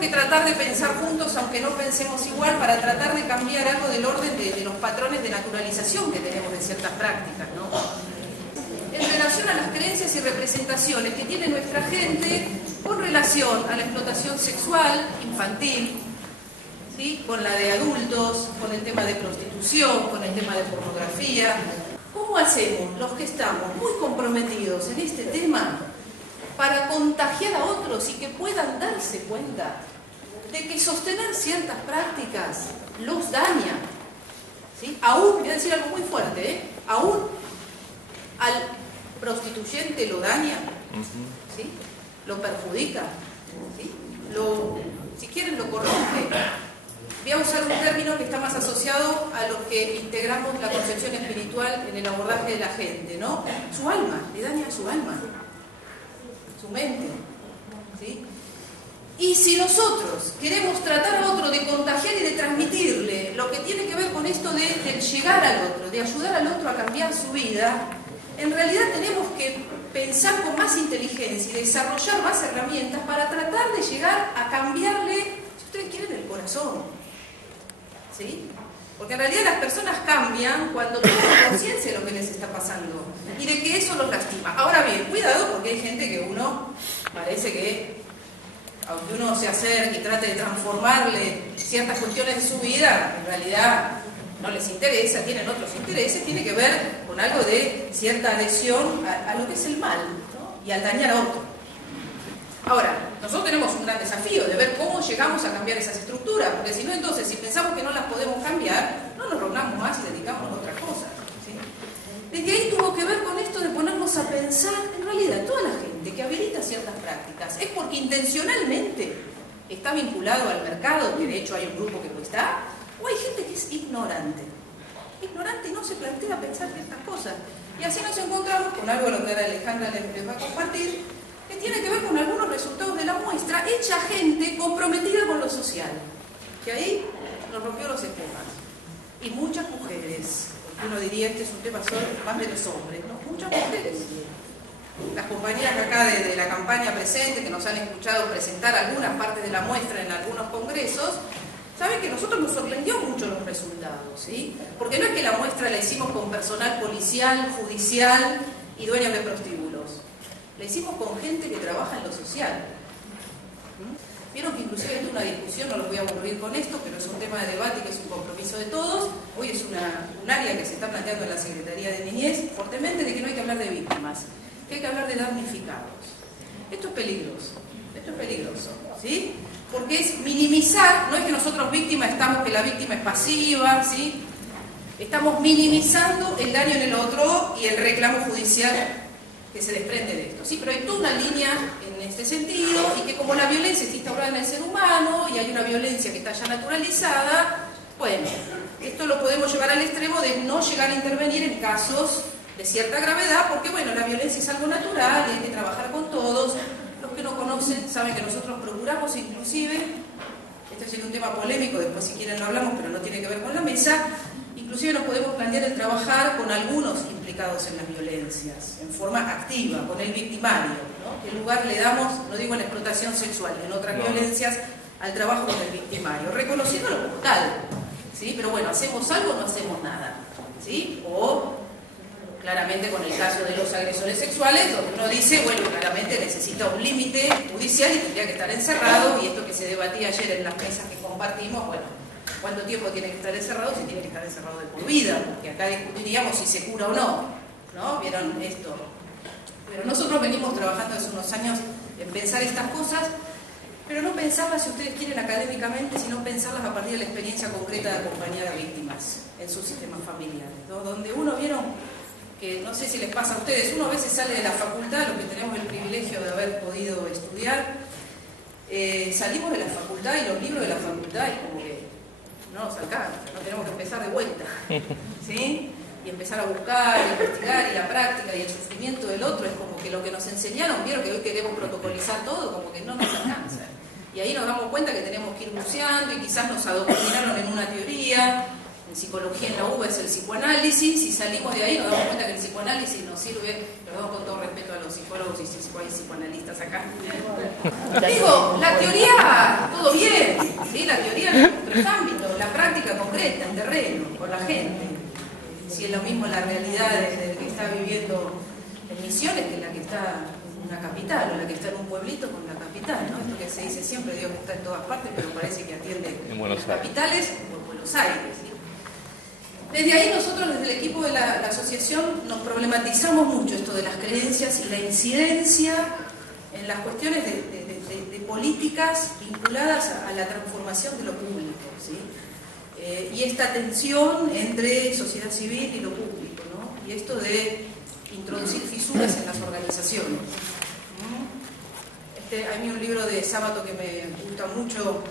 que tratar de pensar juntos, aunque no pensemos igual, para tratar de cambiar algo del orden de los patrones de naturalización que tenemos de ciertas prácticas, ¿no? En relación a las creencias y representaciones que tiene nuestra gente con relación a la explotación sexual infantil, ¿sí? Con la de adultos, con el tema de prostitución, con el tema de pornografía. ¿Cómo hacemos los que estamos muy comprometidos en este tema para contagiar a otros y que puedan darse cuenta de que sostener ciertas prácticas los daña? ¿Sí? Aún, voy a decir algo muy fuerte, aún al prostituyente lo daña, ¿sí? Lo perjudica, ¿sí? Si quieren lo corrompe. Voy a usar un término que está más asociado a los que integramos la concepción espiritual en el abordaje de la gente, ¿no? Su alma, le daña su alma, su mente, ¿sí? Y si nosotros queremos tratar a otro de contagiar y de transmitirle lo que tiene que ver con esto de llegar al otro, de ayudar al otro a cambiar su vida, en realidad tenemos que pensar con más inteligencia y desarrollar más herramientas para tratar de llegar a cambiarle, si ustedes quieren, el corazón, ¿sí? Porque en realidad las personas cambian cuando toman conciencia de lo que les está pasando y de que eso los lastima. Ahora bien, cuidado, porque hay gente que uno parece que, aunque uno se acerque y trate de transformarle ciertas cuestiones de su vida, en realidad no les interesa, tienen otros intereses, tiene que ver con algo de cierta adhesión a lo que es el mal, ¿no? Y al dañar a otro. Ahora, nosotros tenemos un gran desafío de ver cómo llegamos a cambiar esas estructuras, porque si no, entonces, si pensamos que no las podemos cambiar, no nos reunamos más y dedicamos a otras cosas, ¿sí? Desde ahí tuvo que ver con esto de ponernos a pensar, en realidad, toda la gente que habilita ciertas prácticas es porque intencionalmente está vinculado al mercado, que de hecho hay un grupo que lo está, o hay gente que es ignorante. Ignorante y no se plantea pensar ciertas cosas. Y así nos encontramos con algo de lo que ahora Alejandra les va a compartir, que tiene que ver con algunos resultados de la muestra, hecha gente comprometida con lo social, que ahí nos rompió los esquemas. Y muchas mujeres, porque uno diría este es un tema solo más de los hombres, ¿no? Muchas mujeres. Las compañeras acá de la campaña presente, que nos han escuchado presentar algunas partes de la muestra en algunos congresos, saben que a nosotros nos sorprendió mucho los resultados, ¿sí? Porque no es que la muestra la hicimos con personal policial, judicial y dueños de prostíbulos. La hicimos con gente que trabaja en lo social. Vieron que inclusive hay una discusión, no los voy a aburrir con esto, pero es un tema de debate que es un compromiso de todos. Hoy es un área que se está planteando en la Secretaría de Niñez fuertemente de que no hay que hablar de víctimas, que hay que hablar de damnificados. Esto es peligroso, ¿sí? Porque es minimizar, no es que nosotros víctimas estamos, que la víctima es pasiva, ¿sí? Estamos minimizando el daño en el otro y el reclamo judicial que se desprende de esto, ¿sí? Pero hay toda una línea en este sentido y que como la violencia está instaurada en el ser humano y hay una violencia que está ya naturalizada, bueno, esto lo podemos llevar al extremo de no llegar a intervenir en casos de cierta gravedad, porque bueno, la violencia es algo natural y hay que trabajar con todos. Los que no conocen saben que nosotros procuramos inclusive, este es un tema polémico, después si quieren lo hablamos, pero no tiene que ver con la mesa, inclusive nos podemos plantear el trabajar con algunos implicados en las violencias, en forma activa, con el victimario, ¿no? ¿Qué lugar le damos, no digo en la explotación sexual, en otras violencias, al trabajo con el victimario? Reconociéndolo como tal, ¿sí? Pero bueno, ¿hacemos algo o no hacemos nada? ¿Sí? O claramente con el caso de los agresores sexuales, donde uno dice, bueno, claramente necesita un límite judicial y tendría que estar encerrado, y esto que se debatía ayer en las mesas que compartimos, bueno, ¿cuánto tiempo tiene que estar encerrado? Si tiene que estar encerrado de por vida, porque acá discutiríamos si se cura o no, ¿no? ¿Vieron esto? Pero nosotros venimos trabajando hace unos años en pensar estas cosas, pero no pensarlas, si ustedes quieren, académicamente, sino pensarlas a partir de la experiencia concreta de acompañar a víctimas en sus sistemas familiares, ¿no? Donde uno, vieron, que no sé si les pasa a ustedes, uno a veces sale de la facultad, los que tenemos el privilegio de haber podido estudiar, salimos de la facultad y los libros de la facultad es como que no nos alcanza, no tenemos que empezar de vuelta, ¿sí? Y empezar a buscar, investigar, y la práctica y el sufrimiento del otro es como que lo que nos enseñaron, vieron que hoy queremos protocolizar todo, como que no nos alcanza. Y ahí nos damos cuenta que tenemos que ir buceando y quizás nos adoctrinaron en una teoría, en psicología en la UBA es el psicoanálisis, y salimos de ahí nos damos cuenta que el psicoanálisis nos sirve, perdón con todo respeto a los psicólogos y si hay psicoanalistas acá. Digo, la teoría, todo bien, ¿sí? La teoría en otros ámbitos, la práctica concreta, en terreno, con la gente. Si es lo mismo la realidad del que está viviendo en Misiones que la que está en una capital, o la que está en un pueblito con la capital, ¿no? Esto que se dice siempre, Dios está en todas partes, pero parece que atiende en las capitales o en Buenos Aires, ¿sí? Desde ahí nosotros, desde el equipo de la asociación, nos problematizamos mucho esto de las creencias y la incidencia en las cuestiones de políticas vinculadas a la transformación de lo público, ¿sí? Y esta tensión entre sociedad civil y lo público, ¿no? Y esto de introducir fisuras en las organizaciones. Hay un libro de Sábato que me gusta mucho,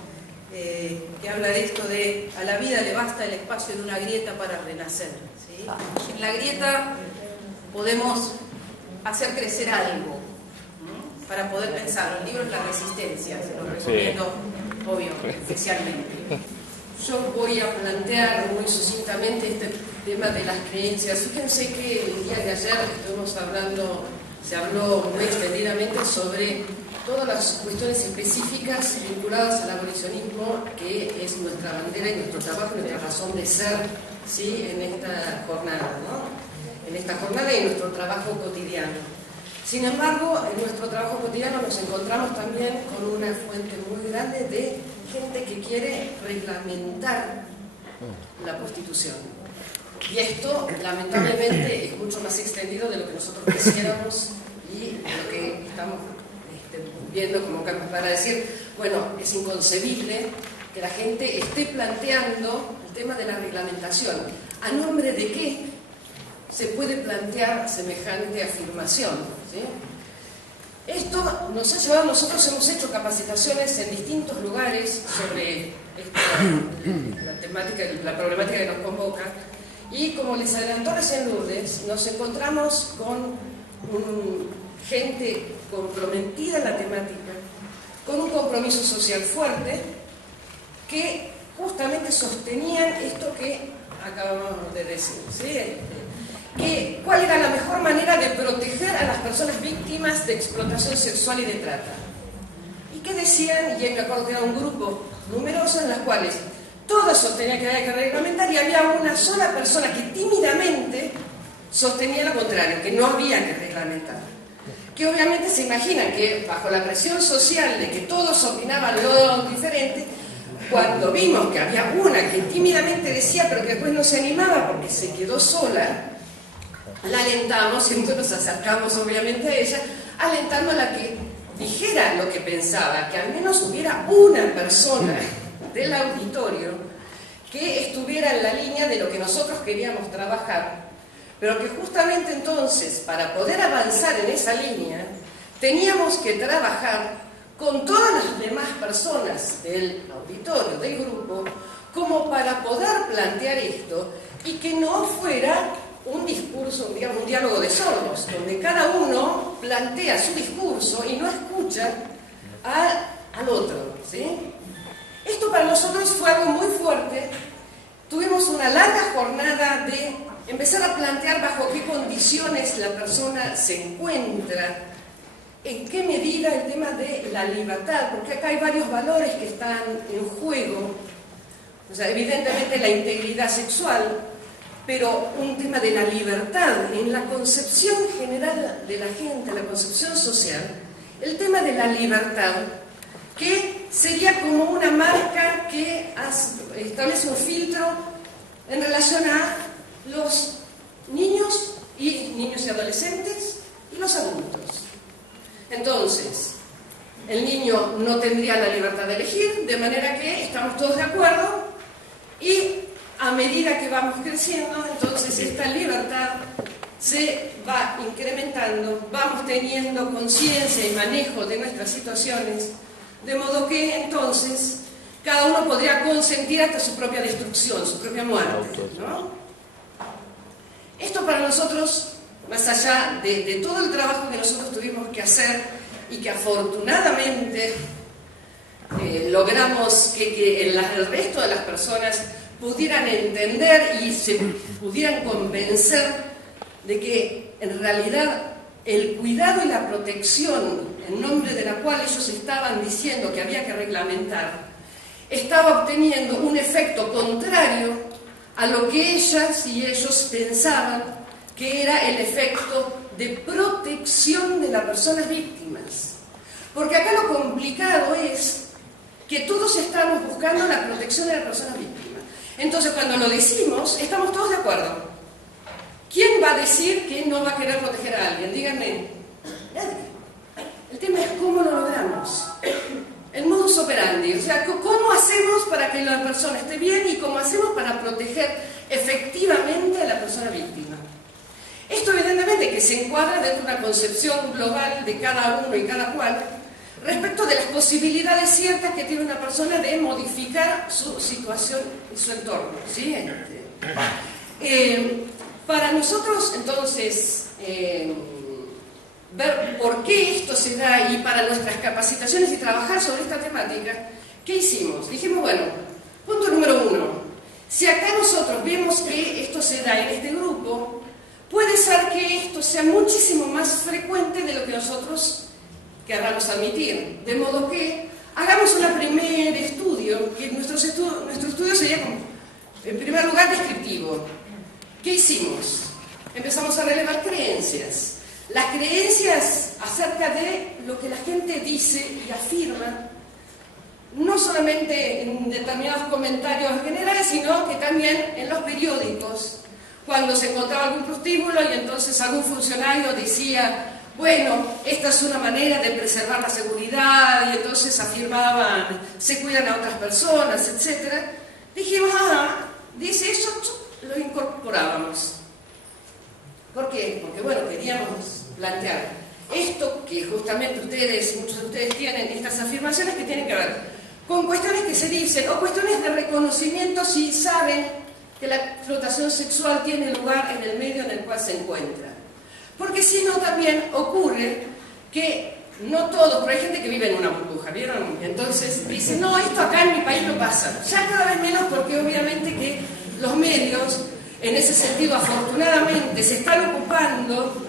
que habla de esto de a la vida le basta el espacio de una grieta para renacer, ¿sí? En la grieta podemos hacer crecer algo, ¿no? Para poder pensar. El libro es La Resistencia, se lo recomiendo, obvio, especialmente. Yo voy a plantear muy sucintamente este tema de las creencias. Fíjense que el día de ayer estuvimos hablando, se habló muy extendidamente sobre todas las cuestiones específicas vinculadas al abolicionismo, que es nuestra bandera y nuestro trabajo y nuestra razón de ser, ¿sí? En esta jornada, ¿no? En esta jornada y en nuestro trabajo cotidiano. Sin embargo, en nuestro trabajo cotidiano nos encontramos también con una fuente muy grande de gente que quiere reglamentar la prostitución. Y esto, lamentablemente, es mucho más extendido de lo que nosotros quisiéramos y de lo que estamos viendo como para decir, bueno, es inconcebible que la gente esté planteando el tema de la reglamentación. ¿A nombre de qué se puede plantear semejante afirmación? ¿Sí? Esto nos ha llevado, nosotros hemos hecho capacitaciones en distintos lugares sobre la problemática que nos convoca, y como les adelantó recién Lourdes, nos encontramos con gente comprometida en la temática, con un compromiso social fuerte, que justamente sostenían esto que acabamos de decir, ¿sí? ¿Cuál era la mejor manera de proteger a las personas víctimas de explotación sexual y de trata? ¿Y qué decían? Y me acuerdo que era un grupo numeroso en las cuales todos sostenían que había que reglamentar, y había una sola persona que tímidamente sostenía lo contrario, que no había que reglamentar. Que obviamente se imaginan que bajo la presión social de que todos opinaban lo diferente, cuando vimos que había una que tímidamente decía, pero que después no se animaba porque se quedó sola, la alentamos, y entonces nos acercamos obviamente a ella, alentándola a que dijera lo que pensaba, que al menos hubiera una persona del auditorio que estuviera en la línea de lo que nosotros queríamos trabajar, pero que justamente entonces, para poder avanzar en esa línea, teníamos que trabajar con todas las demás personas del auditorio, del grupo, como para poder plantear esto, y que no fuera un discurso, digamos, un diálogo de sordos, donde cada uno plantea su discurso y no escucha al otro, ¿sí? Esto para nosotros fue algo muy fuerte. Tuvimos una larga jornada de empezar a plantear bajo qué condiciones la persona se encuentra, en qué medida el tema de la libertad, porque acá hay varios valores que están en juego. O sea, evidentemente la integridad sexual, pero un tema de la libertad en la concepción general de la gente, la concepción social, el tema de la libertad, que sería como una marca que establece un filtro en relación a los niños y adolescentes y los adultos. Entonces, el niño no tendría la libertad de elegir, de manera que estamos todos de acuerdo, y a medida que vamos creciendo, entonces esta libertad se va incrementando, vamos teniendo conciencia y manejo de nuestras situaciones, de modo que entonces cada uno podría consentir hasta su propia destrucción, su propia muerte, ¿no? Esto para nosotros, más allá de todo el trabajo que nosotros tuvimos que hacer y que afortunadamente logramos que el resto de las personas pudieran entender y se pudieran convencer de que en realidad el cuidado y la protección en nombre de la cual ellos estaban diciendo que había que reglamentar estaba obteniendo un efecto contrario a lo que ellas y ellos pensaban que era el efecto de protección de las personas víctimas. Porque acá lo complicado es que todos estamos buscando la protección de las personas víctimas. Entonces, cuando lo decimos, estamos todos de acuerdo. ¿Quién va a decir que no va a querer proteger a alguien? Díganme. Nadie. El tema es cómo lo logramos. El modus operandi, o sea, cómo hacemos para que la persona esté bien y cómo hacemos para proteger efectivamente a la persona víctima. Esto evidentemente que se encuadra dentro de una concepción global de cada uno y cada cual respecto de las posibilidades ciertas que tiene una persona de modificar su situación y su entorno, ¿sí? Para nosotros, entonces, ver por qué esto se da y para nuestras capacitaciones y trabajar sobre esta temática, ¿qué hicimos? Dijimos, bueno, punto número 1, si acá nosotros vemos que esto se da en este grupo, puede ser que esto sea muchísimo más frecuente de lo que nosotros querramos admitir, de modo que hagamos un primer estudio, que nuestro estudio sería, como, en primer lugar, descriptivo. ¿Qué hicimos? Empezamos a relevar creencias. Las creencias acerca de lo que la gente dice y afirma, no solamente en determinados comentarios generales, sino que también en los periódicos, cuando se encontraba algún prostíbulo y entonces algún funcionario decía, bueno, esta es una manera de preservar la seguridad, y entonces afirmaban, se cuidan a otras personas, etc. Dijimos, dice eso, lo incorporábamos. ¿Por qué? Porque, bueno, queríamos plantear esto que justamente muchos de ustedes tienen, estas afirmaciones que tienen que ver con cuestiones que se dicen, o cuestiones de reconocimiento si saben que la explotación sexual tiene lugar en el medio en el cual se encuentra. Porque si no, también ocurre que no todos, pero hay gente que vive en una burbuja, ¿vieron? Entonces dicen, no, esto acá en mi país no pasa. Ya cada vez menos, porque obviamente que los medios, en ese sentido, afortunadamente, se están ocupando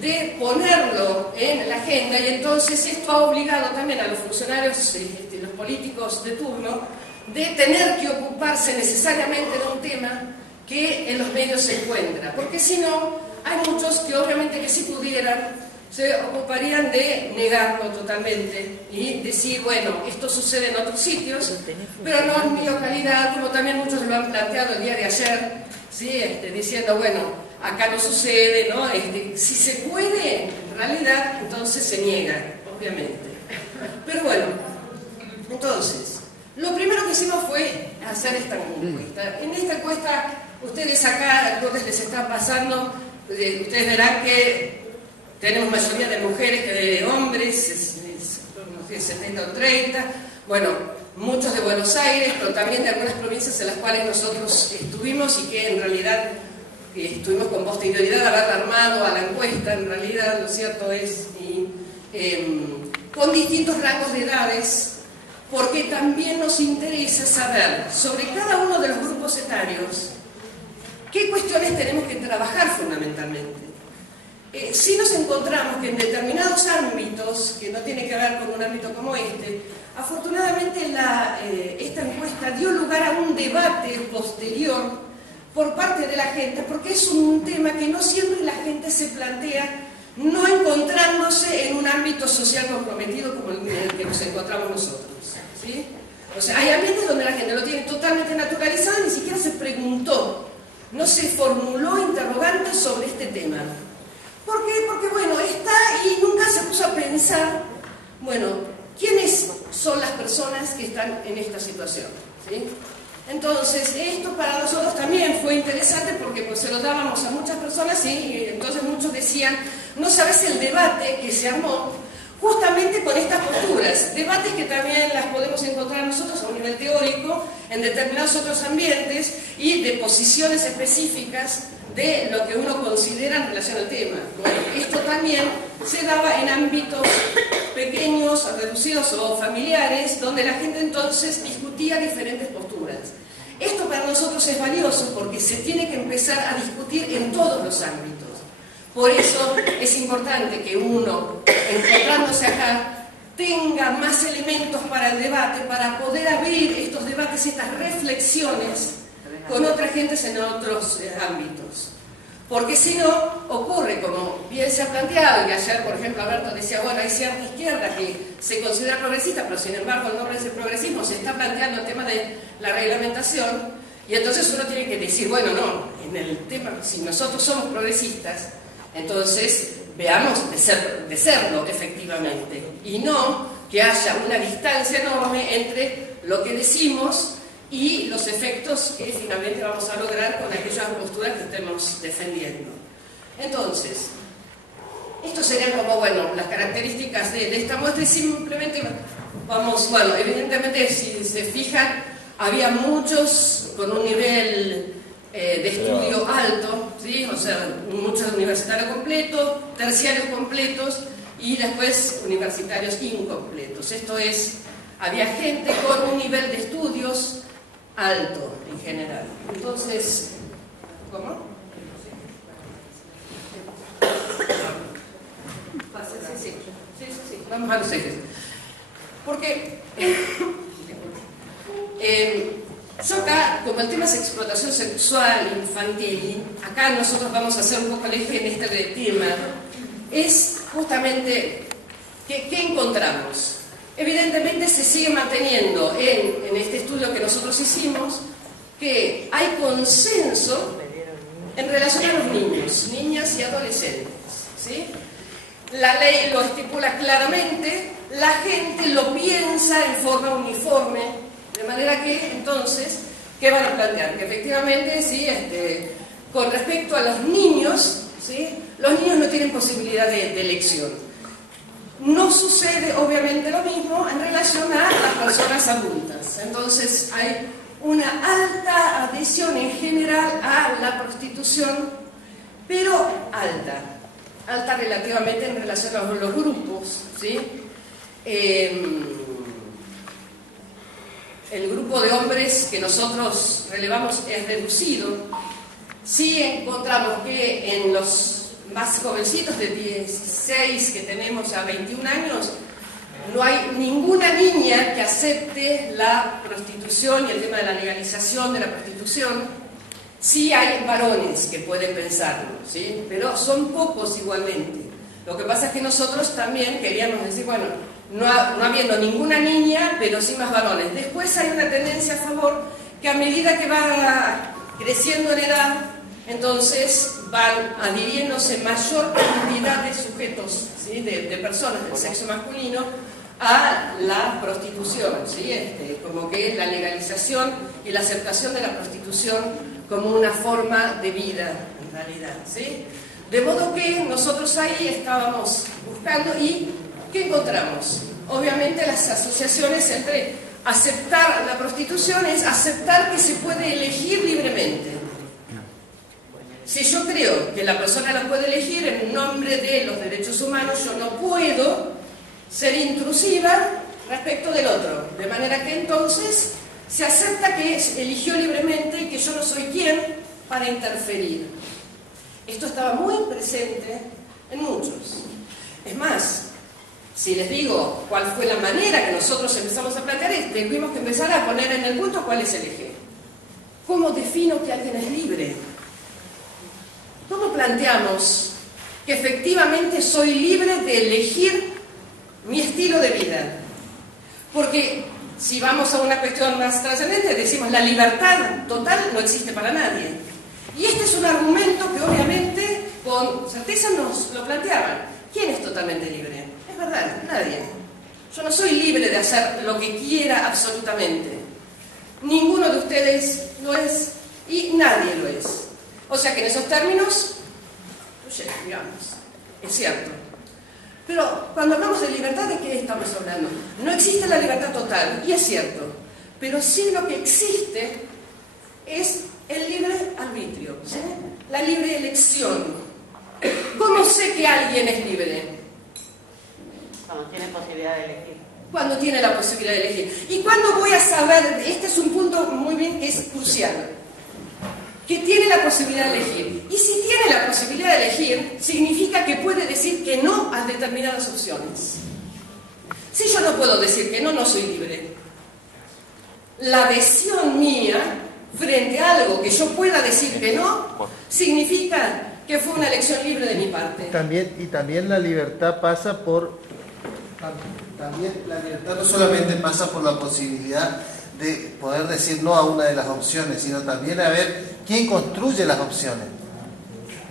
de ponerlo en la agenda, y entonces esto ha obligado también a los funcionarios, los políticos de turno, de tener que ocuparse necesariamente de un tema que en los medios se encuentra, porque si no, hay muchos que obviamente que si pudieran, se ocuparían de negarlo totalmente y decir, bueno, esto sucede en otros sitios, pero no en mi localidad, como también muchos lo han planteado el día de ayer, ¿sí? Diciendo, bueno, acá no sucede, ¿no? Si se puede, en realidad, entonces se niega, obviamente. Pero bueno, entonces, lo primero que hicimos fue hacer esta encuesta. En esta encuesta, ustedes acá, les está pasando, ustedes verán que tenemos mayoría de mujeres que de hombres, 70 o 30, bueno, muchos de Buenos Aires, pero también de algunas provincias en las cuales nosotros estuvimos y que en realidad estuvimos con posterioridad a haber armado a la encuesta, en realidad, lo cierto es, con distintos rangos de edades, porque también nos interesa saber sobre cada uno de los grupos etarios qué cuestiones tenemos que trabajar fundamentalmente. Si nos encontramos que en determinados ámbitos, que no tiene que ver con un ámbito como este, afortunadamente esta encuesta dio lugar a un debate posterior por parte de la gente, porque es un tema que no siempre la gente se plantea, no encontrándose en un ámbito social comprometido como el que nos encontramos nosotros, ¿sí? O sea, hay ambientes donde la gente lo tiene totalmente naturalizado y ni siquiera se preguntó, no se formuló interrogantes sobre este tema. ¿Por qué? Porque, bueno, está y nunca se puso a pensar, bueno, ¿quiénes son las personas que están en esta situación? ¿Sí? Entonces, esto para nosotros también fue interesante porque pues, se lo dábamos a muchas personas y entonces muchos decían, no sabes el debate que se armó justamente con estas posturas, debates que también las podemos encontrar nosotros a un nivel teórico en determinados otros ambientes y de posiciones específicas de lo que uno considera en relación al tema. Bueno, esto también se daba en ámbitos pequeños, reducidos o familiares, donde la gente entonces discutía diferentes posturas. Esto para nosotros es valioso porque se tiene que empezar a discutir en todos los ámbitos. Por eso es importante que uno, encontrándose acá, tenga más elementos para el debate, para poder abrir estos debates, estas reflexiones con otras gentes en otros ámbitos. Porque si no, ocurre, como bien se ha planteado, y ayer, por ejemplo, Alberto decía, bueno, hay cierta izquierda que se considera progresista, pero sin embargo el nombre del progresismo se está planteando el tema de la reglamentación, y entonces uno tiene que decir, bueno, no, en el tema, si nosotros somos progresistas, entonces veamos de serlo efectivamente, y no que haya una distancia enorme entre lo que decimos y los efectos que finalmente vamos a lograr con aquellas posturas que estemos defendiendo. Entonces, esto serían como, bueno, las características de esta muestra, y simplemente vamos, bueno, evidentemente si se fijan, había muchos con un nivel de estudio alto, ¿sí? O sea, muchos universitarios completos, terciarios completos y después universitarios incompletos. Esto es, había gente con un nivel de estudios alto en general. Entonces, ¿cómo? Sí. Vamos a los ejes. Porque yo acá, como el tema es explotación sexual infantil, acá nosotros vamos a hacer un poco el eje en este tema, es justamente ¿qué encontramos? Evidentemente se sigue manteniendo en este estudio que nosotros hicimos que hay consenso en relación a los niños, niñas y adolescentes, ¿sí? La ley lo estipula claramente, la gente lo piensa en forma uniforme, de manera que entonces, ¿qué van a plantear? Que efectivamente, sí, con respecto a los niños, ¿sí? Los niños no tienen posibilidad de elección. No sucede obviamente lo mismo en relación a las personas adultas. Entonces hay una alta adhesión en general a la prostitución, pero alta relativamente en relación a los grupos, ¿sí? El grupo de hombres que nosotros relevamos es reducido. Sí encontramos que en los más jovencitos de 16 que tenemos a 21 años, no hay ninguna niña que acepte la prostitución y el tema de la legalización de la prostitución. Sí hay varones que pueden pensarlo, ¿sí? Pero son pocos igualmente. Lo que pasa es que nosotros también queríamos decir, bueno, no habiendo ninguna niña, pero sí más varones. Después hay una tendencia a favor que a medida que va creciendo en edad, entonces van adhiriéndose mayor cantidad de sujetos, ¿sí? de personas del sexo masculino a la prostitución, ¿sí? Como que la legalización y la aceptación de la prostitución como una forma de vida, en realidad, ¿sí? De modo que nosotros ahí estábamos buscando y ¿qué encontramos? Obviamente las asociaciones entre aceptar la prostitución es aceptar que se puede elegir libremente. Si yo creo que la persona la puede elegir en nombre de los derechos humanos, yo no puedo ser intrusiva respecto del otro. De manera que entonces se acepta que eligió libremente y que yo no soy quien para interferir. Esto estaba muy presente en muchos. Es más, si les digo cuál fue la manera que nosotros empezamos a plantear, tuvimos que empezar a poner en el punto cuál es el eje. ¿Cómo defino que alguien es libre? ¿Cómo planteamos que efectivamente soy libre de elegir mi estilo de vida? Porque si vamos a una cuestión más trascendente, decimos la libertad total no existe para nadie. Y este es un argumento que obviamente con certeza nos lo planteaban. ¿Quién es totalmente libre? Es verdad, nadie. Yo no soy libre de hacer lo que quiera absolutamente. Ninguno de ustedes lo es y nadie lo es. O sea que en esos términos, digamos, es cierto. Pero cuando hablamos de libertad, ¿de qué estamos hablando? No existe la libertad total, y es cierto. Pero sí lo que existe es el libre arbitrio, ¿sí? La libre elección. ¿Cómo sé que alguien es libre? Cuando tiene posibilidad de elegir. Cuando tiene la posibilidad de elegir. ¿Y cuándo voy a saber? Este es un punto muy bien que es crucial. Que tiene la posibilidad de elegir. Y si tiene la posibilidad de elegir, significa que puede decir que no a determinadas opciones. Si yo no puedo decir que no, no soy libre. La adhesión mía frente a algo que yo pueda decir que no, significa que fue una elección libre de mi parte. También la libertad pasa por... También la libertad no solamente pasa por la posibilidad de poder decir no a una de las opciones, sino también a ver quién construye las opciones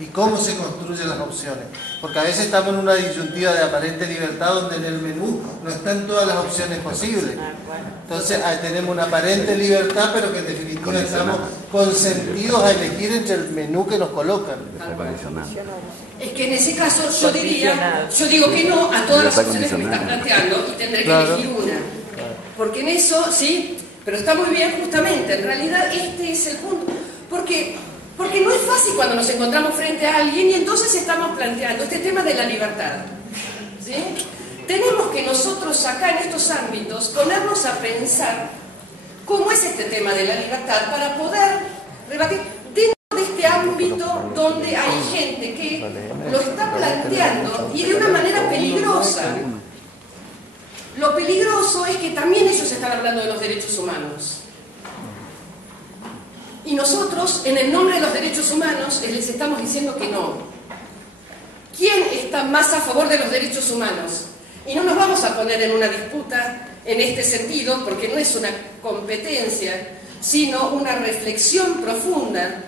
y cómo se construyen las opciones. Porque a veces estamos en una disyuntiva de aparente libertad donde en el menú no están todas las opciones posibles. Entonces tenemos una aparente libertad, pero que en definitiva estamos consentidos a elegir entre el menú que nos colocan. Es que en ese caso yo digo que no a todas las opciones que me están planteando y tendré que elegir una. Porque en eso, sí, pero está muy bien justamente, en realidad este es el punto. Porque no es fácil cuando nos encontramos frente a alguien y entonces estamos planteando este tema de la libertad. ¿Sí? Tenemos que nosotros acá en estos ámbitos ponernos a pensar cómo es este tema de la libertad para poder rebatir dentro de este ámbito donde hay gente que lo está planteando y de una manera peligrosa. Lo peligroso es que también ellos están hablando de los derechos humanos. Y nosotros, en el nombre de los derechos humanos, les estamos diciendo que no. ¿Quién está más a favor de los derechos humanos? Y no nos vamos a poner en una disputa en este sentido, porque no es una competencia, sino una reflexión profunda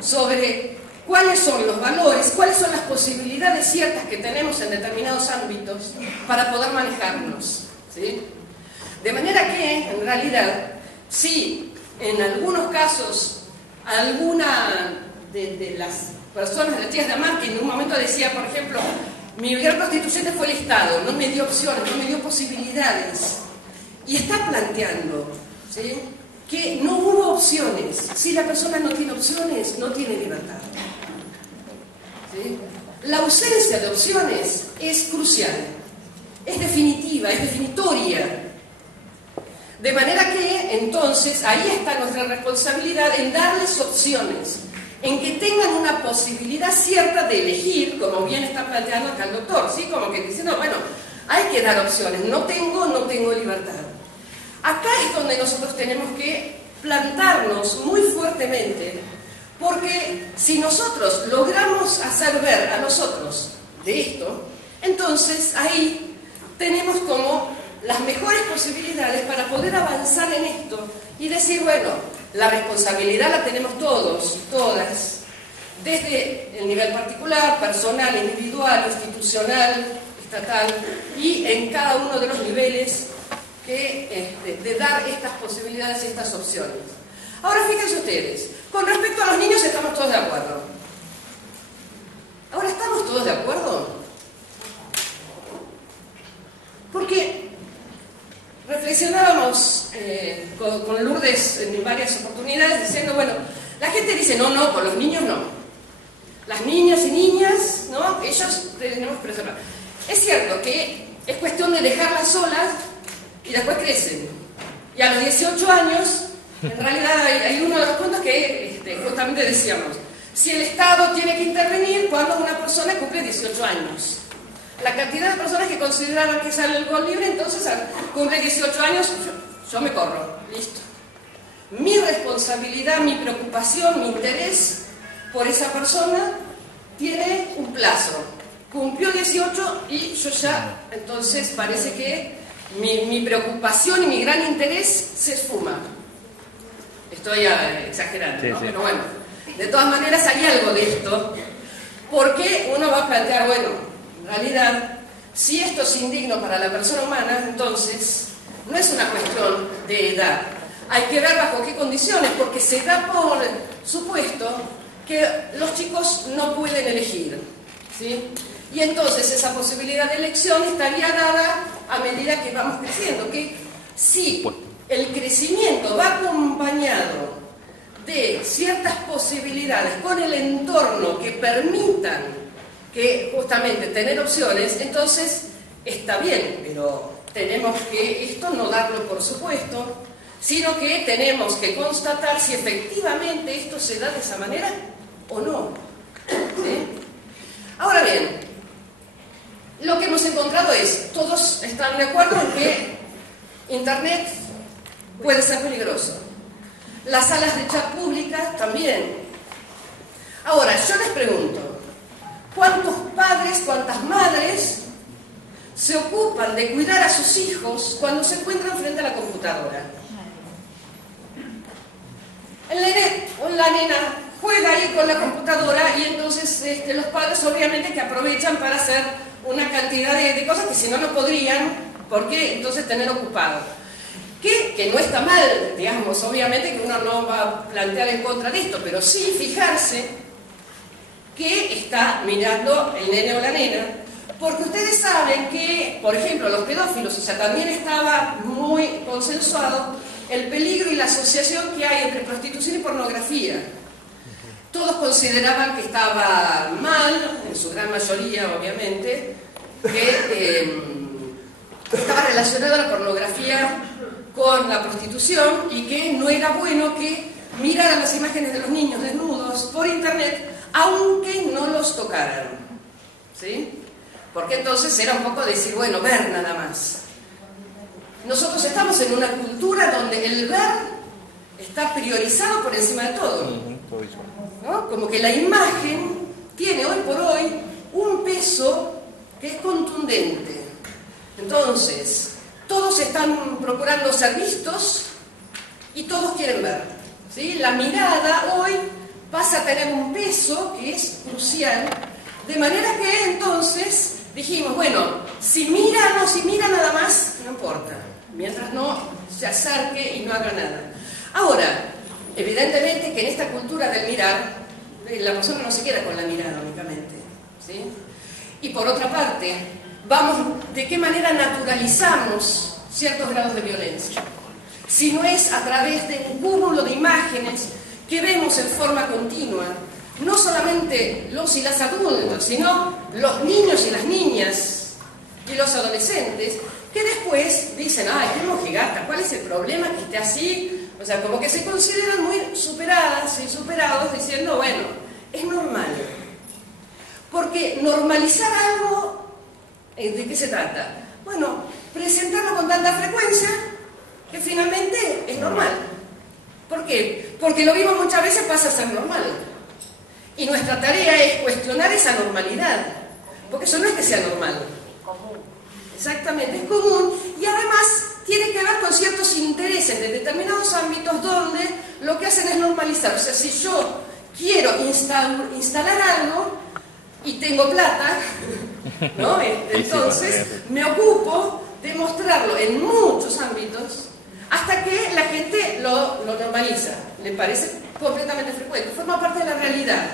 sobre cuáles son los valores, cuáles son las posibilidades ciertas que tenemos en determinados ámbitos para poder manejarnos, ¿sí? De manera que, en realidad, sí, en algunos casos, alguna de las personas de Tías de Amar, que en un momento decía, por ejemplo, mi gran constituyente fue el Estado, no me dio opciones, no me dio posibilidades. Y está planteando, ¿sí?, que no hubo opciones. Si la persona no tiene opciones, no tiene libertad. ¿Sí? La ausencia de opciones es crucial, es definitiva, es definitoria. De manera que, entonces, ahí está nuestra responsabilidad en darles opciones, en que tengan una posibilidad cierta de elegir, como bien está planteando acá el doctor, ¿sí? Como que diciendo, bueno, hay que dar opciones, no tengo libertad. Acá es donde nosotros tenemos que plantarnos muy fuertemente, porque si nosotros logramos hacer ver a nosotros de esto, entonces ahí tenemos como las mejores posibilidades para poder avanzar en esto y decir, bueno, la responsabilidad la tenemos todos, todas, desde el nivel particular, personal, individual, institucional, estatal, y en cada uno de los niveles de dar estas posibilidades y estas opciones. Ahora fíjense ustedes, con respecto a los niños estamos todos de acuerdo. Ahora, ¿estamos todos de acuerdo? Porque reflexionábamos con Lourdes en varias oportunidades diciendo, bueno, la gente dice, no, con los niños no. Las niñas y niñas, ¿no? Ellos tenemos que preservar. Es cierto que es cuestión de dejarlas solas y después crecen. Y a los 18 años, en realidad hay uno de los puntos que justamente decíamos, si el Estado tiene que intervenir cuando una persona cumple 18 años. La cantidad de personas que consideraron que es algo libre, entonces cumple 18 años, yo me corro, listo. Mi responsabilidad, mi preocupación, mi interés por esa persona tiene un plazo. Cumplió 18 y yo ya, entonces parece que mi preocupación y mi gran interés se esfuma. Estoy exagerando, ¿no? Sí. Pero bueno, de todas maneras hay algo de esto, porque uno va a plantear, bueno, en realidad, si esto es indigno para la persona humana, entonces no es una cuestión de edad. Hay que ver bajo qué condiciones, porque se da por supuesto que los chicos no pueden elegir, ¿sí? Y entonces esa posibilidad de elección estaría dada a medida que vamos creciendo, que si el crecimiento va acompañado de ciertas posibilidades con el entorno que permitan que justamente tener opciones, entonces está bien, pero tenemos que esto no darlo por supuesto, sino que tenemos que constatar si efectivamente esto se da de esa manera o no. ¿Sí? Ahora bien, lo que hemos encontrado es, todos están de acuerdo en que Internet puede ser peligroso. Las salas de chat públicas también. Ahora, yo les pregunto, ¿cuántos padres, cuántas madres se ocupan de cuidar a sus hijos cuando se encuentran frente a la computadora? El nene o la nena juega ahí con la computadora y entonces los padres obviamente que aprovechan para hacer una cantidad de cosas que si no, no podrían, porque entonces tener ocupado. Que no está mal, digamos, obviamente que uno no va a plantear en contra de esto, pero sí fijarse que está mirando el nene o la nena, porque ustedes saben que, por ejemplo, los pedófilos, o sea, también estaba muy consensuado el peligro y la asociación que hay entre prostitución y pornografía. Todos consideraban que estaba mal, en su gran mayoría, obviamente, que estaba relacionada la pornografía con la prostitución y que no era bueno que miraran las imágenes de los niños desnudos por internet, aunque no los tocaran. ¿Sí? Porque entonces era un poco decir, bueno, ver nada más. Nosotros estamos en una cultura donde el ver está priorizado por encima de todo, ¿no? Como que la imagen tiene hoy por hoy un peso que es contundente. Entonces, todos están procurando ser vistos y todos quieren ver, ¿sí? La mirada hoy pasa a tener un peso que es crucial, de manera que entonces dijimos, bueno, si mira o no, si mira nada más, no importa, mientras no se acerque y no haga nada. Ahora, evidentemente que en esta cultura del mirar, la persona no se queda con la mirada únicamente, ¿sí? Y por otra parte, vamos, ¿de qué manera naturalizamos ciertos grados de violencia? Si no es a través de un cúmulo de imágenes que vemos en forma continua, no solamente los y las adultos, sino los niños y las niñas y los adolescentes, que después dicen, ay, qué mojigata, ¿cuál es el problema que esté así? O sea, como que se consideran muy superadas y superados diciendo, bueno, es normal. Porque normalizar algo, ¿de qué se trata? Bueno, presentarlo con tanta frecuencia que finalmente es normal. ¿Por qué? Porque lo mismo muchas veces pasa a ser normal. Y nuestra tarea es cuestionar esa normalidad. Porque eso no es que sea normal. Exactamente, es común y además tiene que ver con ciertos intereses de determinados ámbitos donde lo que hacen es normalizar. O sea, si yo quiero instalar algo y tengo plata, ¿no? Entonces me ocupo de mostrarlo en muchos ámbitos hasta que la gente lo normaliza, le parece completamente frecuente, forma parte de la realidad.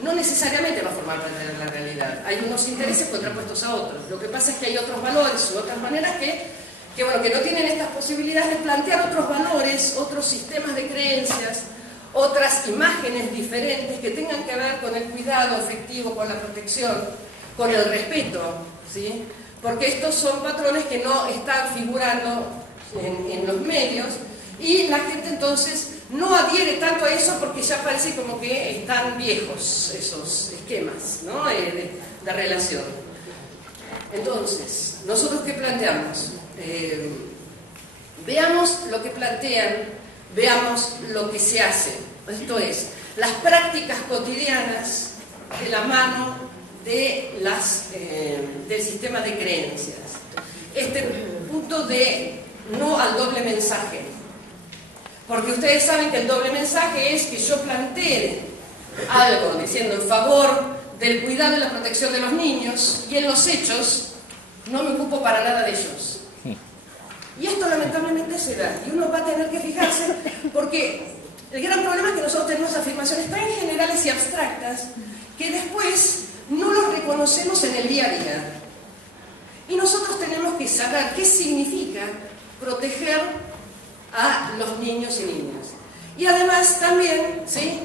No necesariamente va a formar parte de la realidad. Hay unos intereses contrapuestos a otros. Lo que pasa es que hay otros valores u otras maneras que no tienen estas posibilidades de plantear otros valores, otros sistemas de creencias, otras imágenes diferentes que tengan que ver con el cuidado efectivo, con la protección, con el respeto, ¿sí? Porque estos son patrones que no están figurando en los medios y la gente entonces no adhiere tanto a eso porque ya parece como que están viejos esos esquemas, ¿no? de relación. Entonces, ¿nosotros qué planteamos? Veamos lo que plantean, veamos lo que se hace. Esto es, las prácticas cotidianas de la mano de del sistema de creencias. Este punto de no al doble mensaje. Porque ustedes saben que el doble mensaje es que yo plantee algo diciendo en favor del cuidado y la protección de los niños y en los hechos no me ocupo para nada de ellos. Y esto lamentablemente se da y uno va a tener que fijarse porque el gran problema es que nosotros tenemos afirmaciones tan generales y abstractas que después no los reconocemos en el día a día. Y nosotros tenemos que saber qué significa proteger a los niños y niñas. Y además también, ¿sí?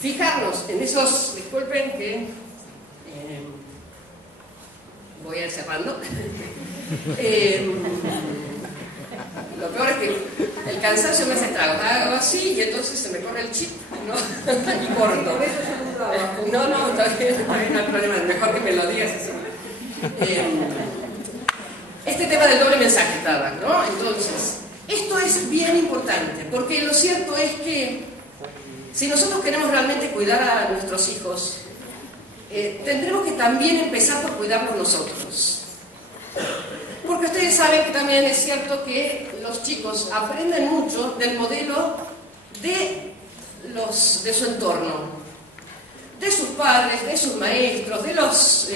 Fijarnos en esos, disculpen que voy a ir cerrando, Lo peor es que el cansancio me hace estragos. Hago así y entonces se me corre el chip, ¿no? Y corto. No, todavía no hay problema. Mejor que me lo digas así. Este tema del doble mensaje estaba, ¿no? Entonces, esto es bien importante, porque lo cierto es que si nosotros queremos realmente cuidar a nuestros hijos, tendremos que también empezar por cuidarnos nosotros. Porque ustedes saben que también es cierto que los chicos aprenden mucho del modelo de su entorno, de sus padres, de sus maestros, de los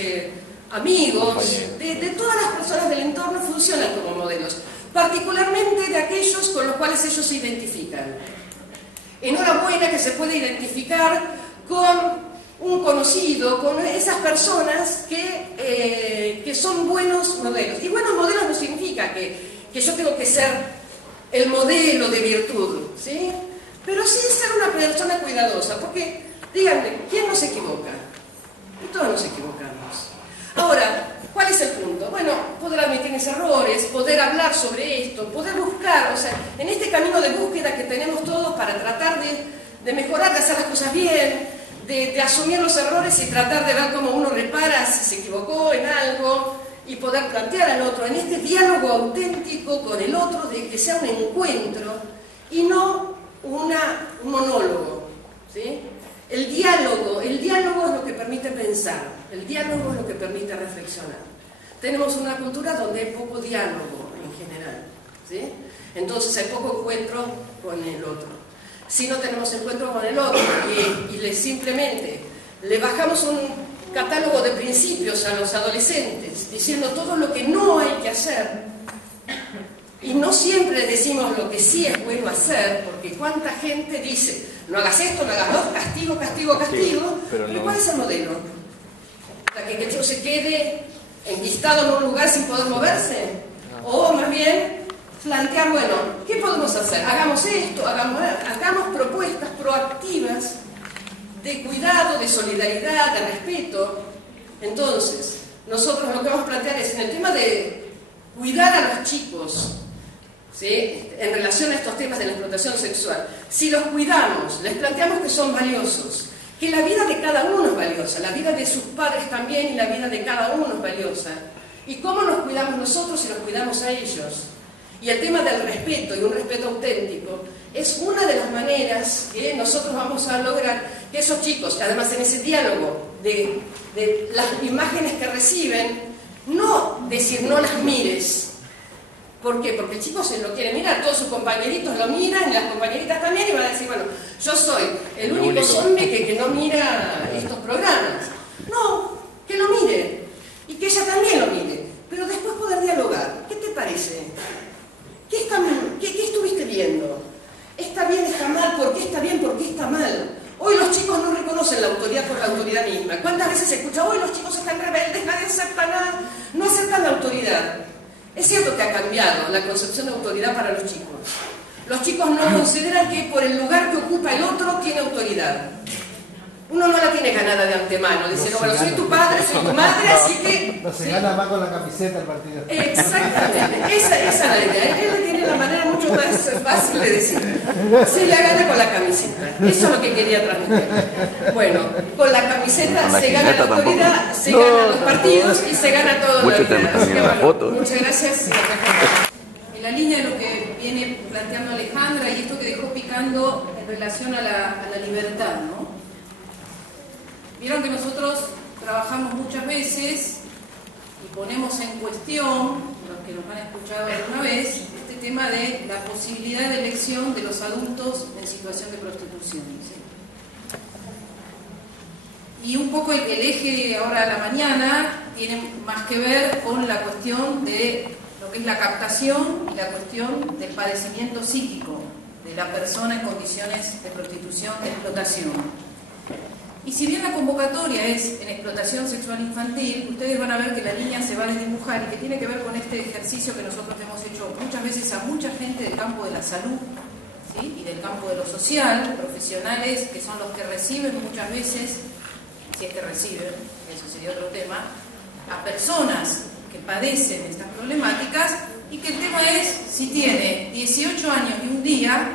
amigos, de todas las personas del entorno funcionan como modelos, particularmente de aquellos con los cuales ellos se identifican. Enhorabuena que se puede identificar con un conocido, con esas personas que son buenos modelos. Y buenos modelos no significa que yo tengo que ser el modelo de virtud, ¿sí? Pero sí ser una persona cuidadosa, porque, díganme, ¿quién no se equivoca? Y todos nos equivocamos. Ahora, ¿cuál es el punto? Bueno, poder admitir mis errores, poder hablar sobre esto, poder buscar, o sea, en este camino de búsqueda que tenemos todos para tratar de mejorar, de hacer las cosas bien, de asumir los errores y tratar de ver cómo uno repara si se equivocó en algo y poder plantear al otro, en este diálogo auténtico con el otro, de que sea un encuentro y no un monólogo, ¿sí? El diálogo es lo que permite pensar, el diálogo es lo que permite reflexionar. Tenemos una cultura donde hay poco diálogo en general, ¿sí? Entonces hay poco encuentro con el otro. Si no tenemos encuentro con el otro y simplemente le bajamos un catálogo de principios a los adolescentes, diciendo todo lo que no hay que hacer, y no siempre decimos lo que sí es bueno hacer, porque cuánta gente dice, no hagas esto, no hagas lo otro, castigo, castigo, castigo, sí, pero no. ¿Cuál es el modelo? ¿Para que el chico se quede enquistado en un lugar sin poder moverse? O más bien plantear, bueno, ¿qué podemos hacer? Hagamos esto, hagamos propuestas proactivas de cuidado, de solidaridad, de respeto. Entonces, nosotros lo que vamos a plantear es, en el tema de cuidar a los chicos, ¿sí?, en relación a estos temas de la explotación sexual, si los cuidamos, les planteamos que son valiosos, que la vida de cada uno es valiosa, la vida de sus padres también y la vida de cada uno es valiosa. ¿Y cómo nos cuidamos nosotros y los cuidamos a ellos? Y el tema del respeto, y un respeto auténtico, es una de las maneras que nosotros vamos a lograr que esos chicos, además en ese diálogo de las imágenes que reciben, no decir no las mires. ¿Por qué? Porque el chico se lo quiere mirar, todos sus compañeritos lo miran, y las compañeritas también, y van a decir, bueno, yo soy el único zombie que no mira estos programas. No, que lo mire, y que ella también lo mire, pero después poder dialogar. ¿Qué te parece? ¿Qué estuviste viendo? ¿Está bien, está mal? ¿Por qué está bien? ¿Por qué está mal? Hoy los chicos no reconocen la autoridad por la autoridad misma. ¿Cuántas veces se escucha, hoy los chicos están rebeldes, nadie acepta nada? No aceptan la autoridad. Es cierto que ha cambiado la concepción de autoridad para los chicos. Los chicos no consideran que por el lugar que ocupa el otro tiene autoridad. Uno no la tiene ganada de antemano. Dice, no, bueno, soy tu padre, soy tu madre, así que... No se gana más con la camiseta el partido. Exactamente, esa es la idea. Él tiene la manera mucho más fácil de decir. Se la gana con la camiseta. Eso es lo que quería transmitir. Bueno, con la camiseta se gana la autoridad, se ganan los partidos y se gana todo la vida. Muchas gracias. En la línea de lo que viene planteando Alejandra y esto que dejó picando en relación a la libertad, ¿no? Vieron que nosotros trabajamos muchas veces y ponemos en cuestión, los que nos han escuchado alguna vez, este tema de la posibilidad de elección de los adultos en situación de prostitución, ¿sí? Y un poco el eje de ahora a la mañana tiene más que ver con la cuestión de lo que es la captación y la cuestión del padecimiento psíquico de la persona en condiciones de prostitución, de explotación. Y si bien la convocatoria es en explotación sexual infantil, ustedes van a ver que la línea se va a desdibujar y que tiene que ver con este ejercicio que nosotros hemos hecho muchas veces a mucha gente del campo de la salud, ¿sí?, y del campo de lo social, profesionales que son los que reciben muchas veces, si es que reciben, eso sería otro tema, a personas que padecen estas problemáticas y que el tema es si tiene 18 años y un día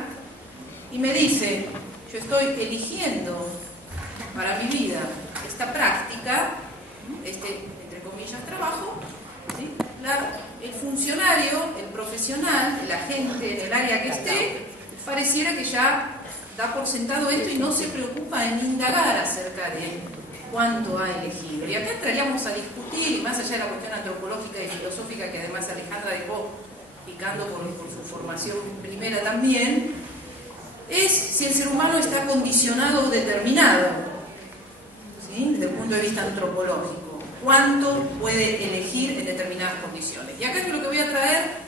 y me dice, yo estoy eligiendo para mi vida esta práctica, entre comillas, trabajo, ¿sí? El funcionario, el profesional, el agente en el área que esté, pareciera que ya da por sentado esto y no se preocupa en indagar acerca de cuánto ha elegido. Y acá entraríamos a discutir, y más allá de la cuestión antropológica y filosófica, que además Alejandra dejó picando por su formación primera también, es si el ser humano está condicionado o determinado, ¿sí? Desde el punto de vista antropológico. ¿Cuánto puede elegir en determinadas condiciones? Y acá es lo que voy a traer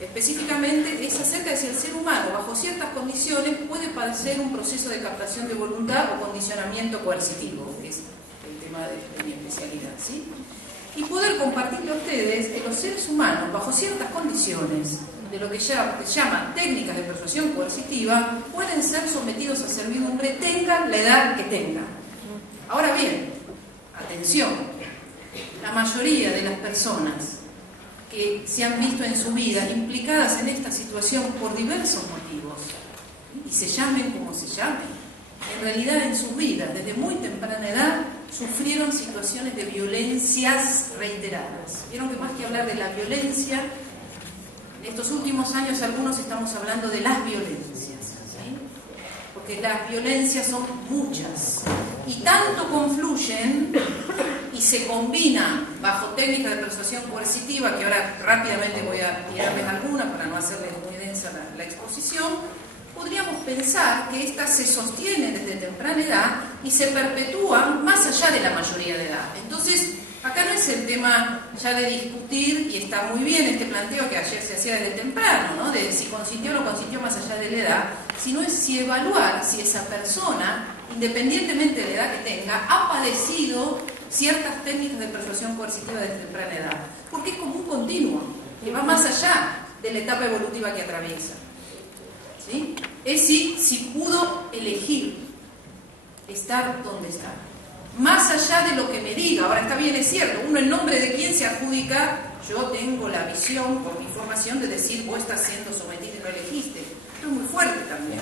específicamente es acerca de si el ser humano, bajo ciertas condiciones, puede padecer un proceso de captación de voluntad o condicionamiento coercitivo, que es el tema de mi especialidad, ¿sí? Y poder compartirle a ustedes que los seres humanos, bajo ciertas condiciones, de lo que se llama técnicas de persuasión coercitiva, pueden ser sometidos a servidumbre, tengan la edad que tengan. Ahora bien, atención, la mayoría de las personas que se han visto en su vida implicadas en esta situación por diversos motivos, y se llamen como se llamen, en realidad en sus vidas, desde muy temprana edad, sufrieron situaciones de violencias reiteradas. Vieron que más que hablar de la violencia, en estos últimos años algunos estamos hablando de las violencias, ¿sí? Porque las violencias son muchas, y tanto confluyen y se combinan bajo técnicas de persuasión coercitiva, que ahora rápidamente voy a tirarles algunas para no hacerles muy densa la exposición. Podríamos pensar que estas se sostienen desde temprana edad y se perpetúan más allá de la mayoría de edad. Entonces, acá no es el tema ya de discutir, y está muy bien este planteo que ayer se hacía desde temprano, ¿no? De si consintió o no consintió más allá de la edad, sino es si evaluar si esa persona, independientemente de la edad que tenga, ha padecido ciertas técnicas de persuasión coercitiva desde temprana edad, porque es como un continuo que va más allá de la etapa evolutiva que atraviesa, ¿sí? Es si pudo elegir estar donde está, más allá de lo que me diga. Ahora, está bien, es cierto, uno en nombre de quién se adjudica, yo tengo la visión por mi formación de decir vos estás siendo sometido y no elegiste. Esto es muy fuerte también,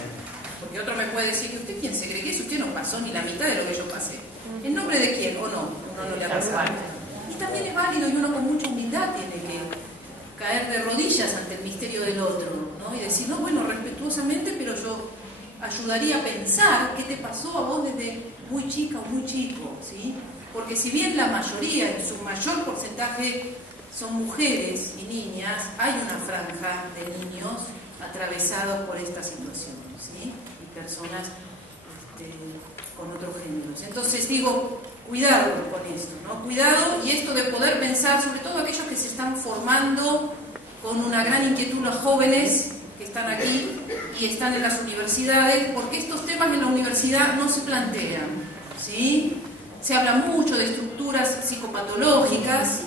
porque otro me puede decir que usted quién se cree que es, usted no pasó ni la mitad de lo que yo pasé. ¿En nombre de quién o no? Uno no le ha pasado. Y también es válido, y uno con mucha humildad tiene que caer de rodillas ante el misterio del otro, ¿no? Y decir, no, bueno, respetuosamente, pero yo ayudaría a pensar qué te pasó a vos desde muy chica o muy chico, ¿sí? Porque si bien la mayoría, en su mayor porcentaje, son mujeres y niñas, hay una franja de niños atravesados por esta situación, ¿sí? Y personas con otros géneros. Entonces digo, cuidado con esto, ¿no? Cuidado, y esto de poder pensar, sobre todo aquellos que se están formando con una gran inquietud, los jóvenes que están aquí y están en las universidades, porque estos temas en la universidad no se plantean, ¿sí? Se habla mucho de estructuras psicopatológicas,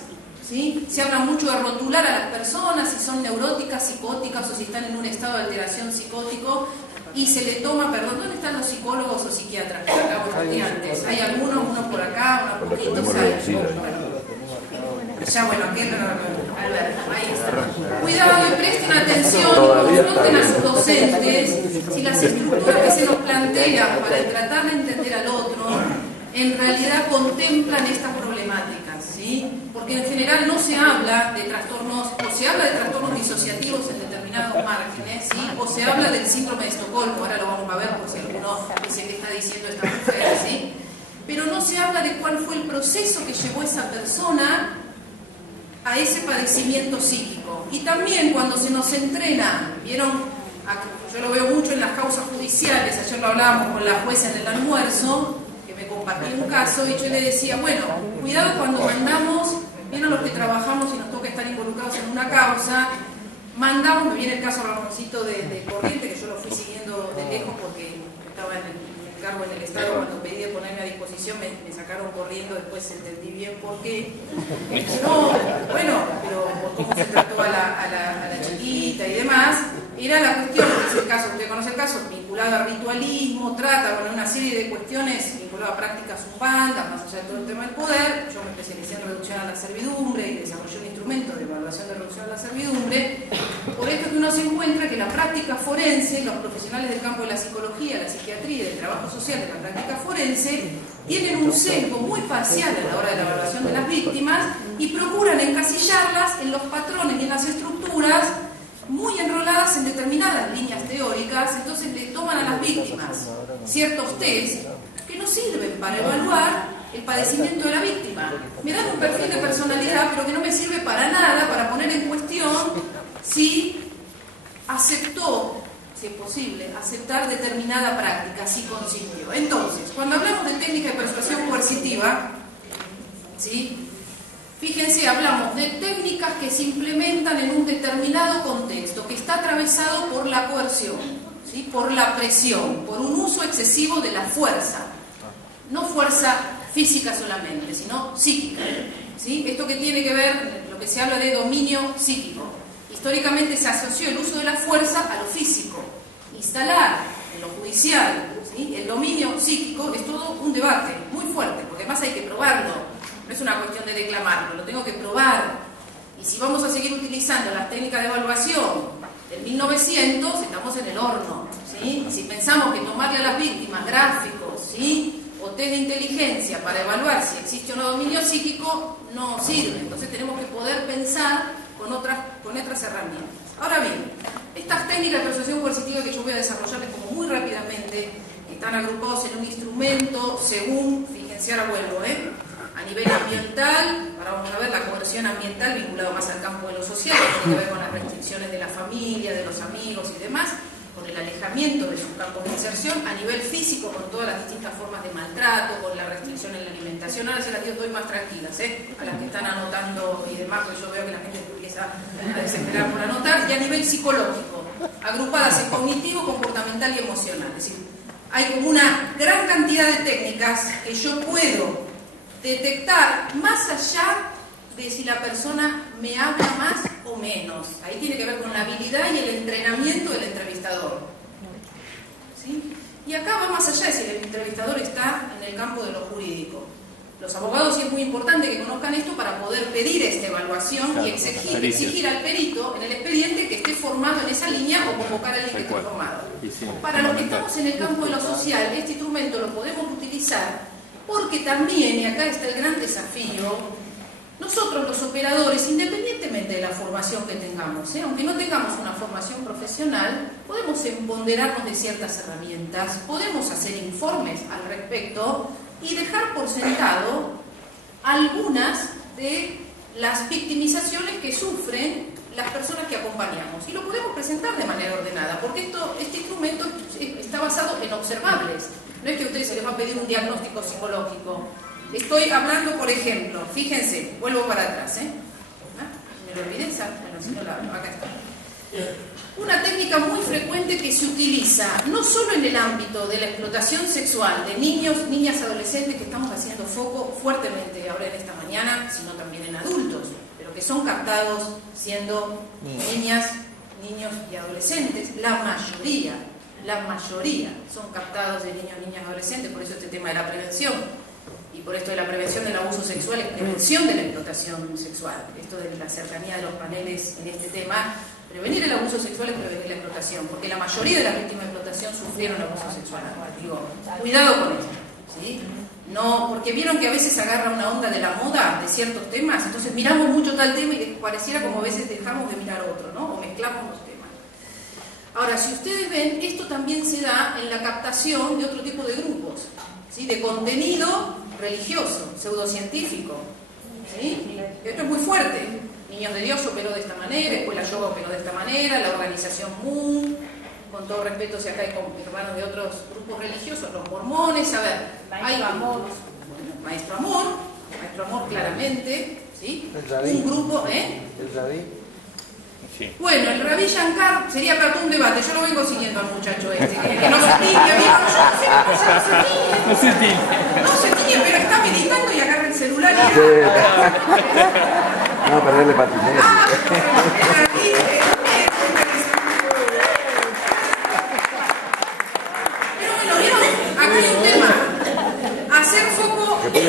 ¿sí? Se habla mucho de rotular a las personas, si son neuróticas, psicóticas o si están en un estado de alteración psicótico, y se le toma, perdón, ¿dónde están los psicólogos o psiquiatras que acabo estudiantes? ¿Hay algunos, uno por acá, unos poquitos? Ya, bueno, aquel, ahí está. Cuidado y presten atención y confronten a sus docentes si las estructuras que se nos plantean para tratar de entender al otro en realidad contemplan estas problemáticas, ¿sí? Porque en general no se habla de trastornos, o se habla de trastornos disociativos en determinados márgenes, ¿sí? O se habla del síndrome de Estocolmo, ahora lo vamos a ver por si alguno dice qué está diciendo esta mujer, ¿sí? Pero no se habla de cuál fue el proceso que llevó esa persona a ese padecimiento psíquico. Y también cuando se nos entrena, ¿vieron? Yo lo veo mucho en las causas judiciales, ayer lo hablábamos con la jueza en el almuerzo, que me compartió un caso, y yo le decía, bueno, cuidado cuando mandamos, ¿vieron los que trabajamos y nos toca estar involucrados en una causa? Mandamos, me viene el caso Ramoncito de Corriente, que yo lo fui siguiendo de lejos porque estaba en el cargo en el Estado, cuando pedí de ponerme a disposición me sacaron corriendo, después entendí bien por qué. No, bueno, pero por cómo se trató a la chiquita y demás, era la cuestión, que es el caso, usted conoce el caso, vinculado vinculada al ritualismo, trata una serie de cuestiones vinculadas a prácticas umbandas, más allá de todo el tema del poder. Yo me especialicé en reducción a la servidumbre y desarrollé un instrumento de evaluación de reducción a la servidumbre. Por esto que uno se encuentra que la práctica forense, los profesionales del campo de la psicología, la psiquiatría y del trabajo social de la práctica forense, tienen un sesgo muy parcial a la hora de la evaluación de las víctimas y procuran encasillarlas en los patrones y en las estructuras muy enroladas en determinadas líneas teóricas. Entonces le toman a las víctimas ciertos test que no sirven para evaluar el padecimiento de la víctima. Me dan un perfil de personalidad, pero que no me sirve para nada para poner en cuestión si aceptó, si es posible, aceptar determinada práctica, si consintió. Entonces, cuando hablamos de técnica de persuasión coercitiva, ¿sí?, fíjense, hablamos de técnicas que se implementan en un determinado contexto, que está atravesado por la coerción, ¿sí?, por la presión, por un uso excesivo de la fuerza. No fuerza física solamente, sino psíquica, ¿sí? Esto que tiene que ver, lo que se habla de dominio psíquico. Históricamente se asoció el uso de la fuerza a lo físico. Instalar en lo judicial, ¿sí?, el dominio psíquico es todo un debate muy fuerte, porque además hay que probarlo. No es una cuestión de declamarlo, lo tengo que probar. Y si vamos a seguir utilizando las técnicas de evaluación del 1900, estamos en el horno, ¿sí? Si pensamos que tomarle a las víctimas gráficos, ¿sí?, o test de inteligencia para evaluar si existe o no dominio psíquico, no sirve. Entonces tenemos que poder pensar con otras herramientas. Ahora bien, estas técnicas de persuasión coercitiva que yo voy a desarrollarles como muy rápidamente, están agrupados en un instrumento según, fíjense, ahora vuelvo, a nivel ambiental. Ahora vamos a ver la coerción ambiental vinculado más al campo de lo social, que tiene que ver con las restricciones de la familia, de los amigos y demás, con el alejamiento de sus campos de inserción. A nivel físico, con todas las distintas formas de maltrato, con la restricción en la alimentación. Ahora se las digo, estoy más tranquilas, a las que están anotando y demás, porque yo veo que la gente empieza a desesperar por anotar. Y a nivel psicológico, agrupadas en cognitivo, comportamental y emocional. Es decir, hay como una gran cantidad de técnicas que yo puedo detectar más allá de si la persona me habla más o menos. Ahí tiene que ver con la habilidad y el entrenamiento del entrevistador, ¿sí? Y acá va más allá de si el entrevistador está en el campo de lo jurídico. Los abogados sí es muy importante que conozcan esto para poder pedir esta evaluación, claro, y exigir al perito en el expediente que esté formado en esa línea o convocar a alguien que esté formado. Para los que estamos en el campo de lo social, este instrumento lo podemos utilizar porque también, y acá está el gran desafío, nosotros los operadores, independientemente de la formación que tengamos, aunque no tengamos una formación profesional, podemos empoderarnos de ciertas herramientas, podemos hacer informes al respecto y dejar por sentado algunas de las victimizaciones que sufren las personas que acompañamos. Y lo podemos presentar de manera ordenada, porque este instrumento está basado en observables. No es que a ustedes se les va a pedir un diagnóstico psicológico. Estoy hablando, por ejemplo, fíjense, vuelvo para atrás, ¿me lo olvidé? Bueno, si no, acá está. Una técnica muy frecuente que se utiliza no solo en el ámbito de la explotación sexual de niños, niñas, adolescentes, que estamos haciendo foco fuertemente ahora en esta mañana, sino también en adultos, pero que son captados siendo niñas, niños y adolescentes. La mayoría son captados de niños, niñas, adolescentes. Por eso este tema de la prevención, y por esto de la prevención del abuso sexual es prevención de la explotación sexual. Esto de la cercanía de los paneles en este tema, prevenir el abuso sexual es prevenir la explotación, porque la mayoría de las víctimas de explotación sufrieron abuso sexual. Digo, cuidado con eso, ¿sí? No, porque vieron que a veces agarra una onda de la moda de ciertos temas, entonces miramos mucho tal tema y pareciera como a veces dejamos de mirar otro, ¿no? O mezclamos los temas. Ahora, si ustedes ven, esto también se da en la captación de otro tipo de grupos, ¿sí?, de contenido religioso, pseudocientífico, ¿sí? Esto es muy fuerte. Niños de Dios operó de esta manera, Escuela Yoga operó de esta manera, la organización Moon, con todo respeto si acá hay hermanos de otros grupos religiosos, los mormones, a ver, hay Maestro Amor claramente, ¿sí? Un grupo, El Rabí. Sí. Bueno, el Rabí Shankar sería para todo un debate. Yo lo vengo siguiendo al muchacho este, que no se tiñe, no se tiñe, pero está meditando y agarra el celular y no, perderle patinete.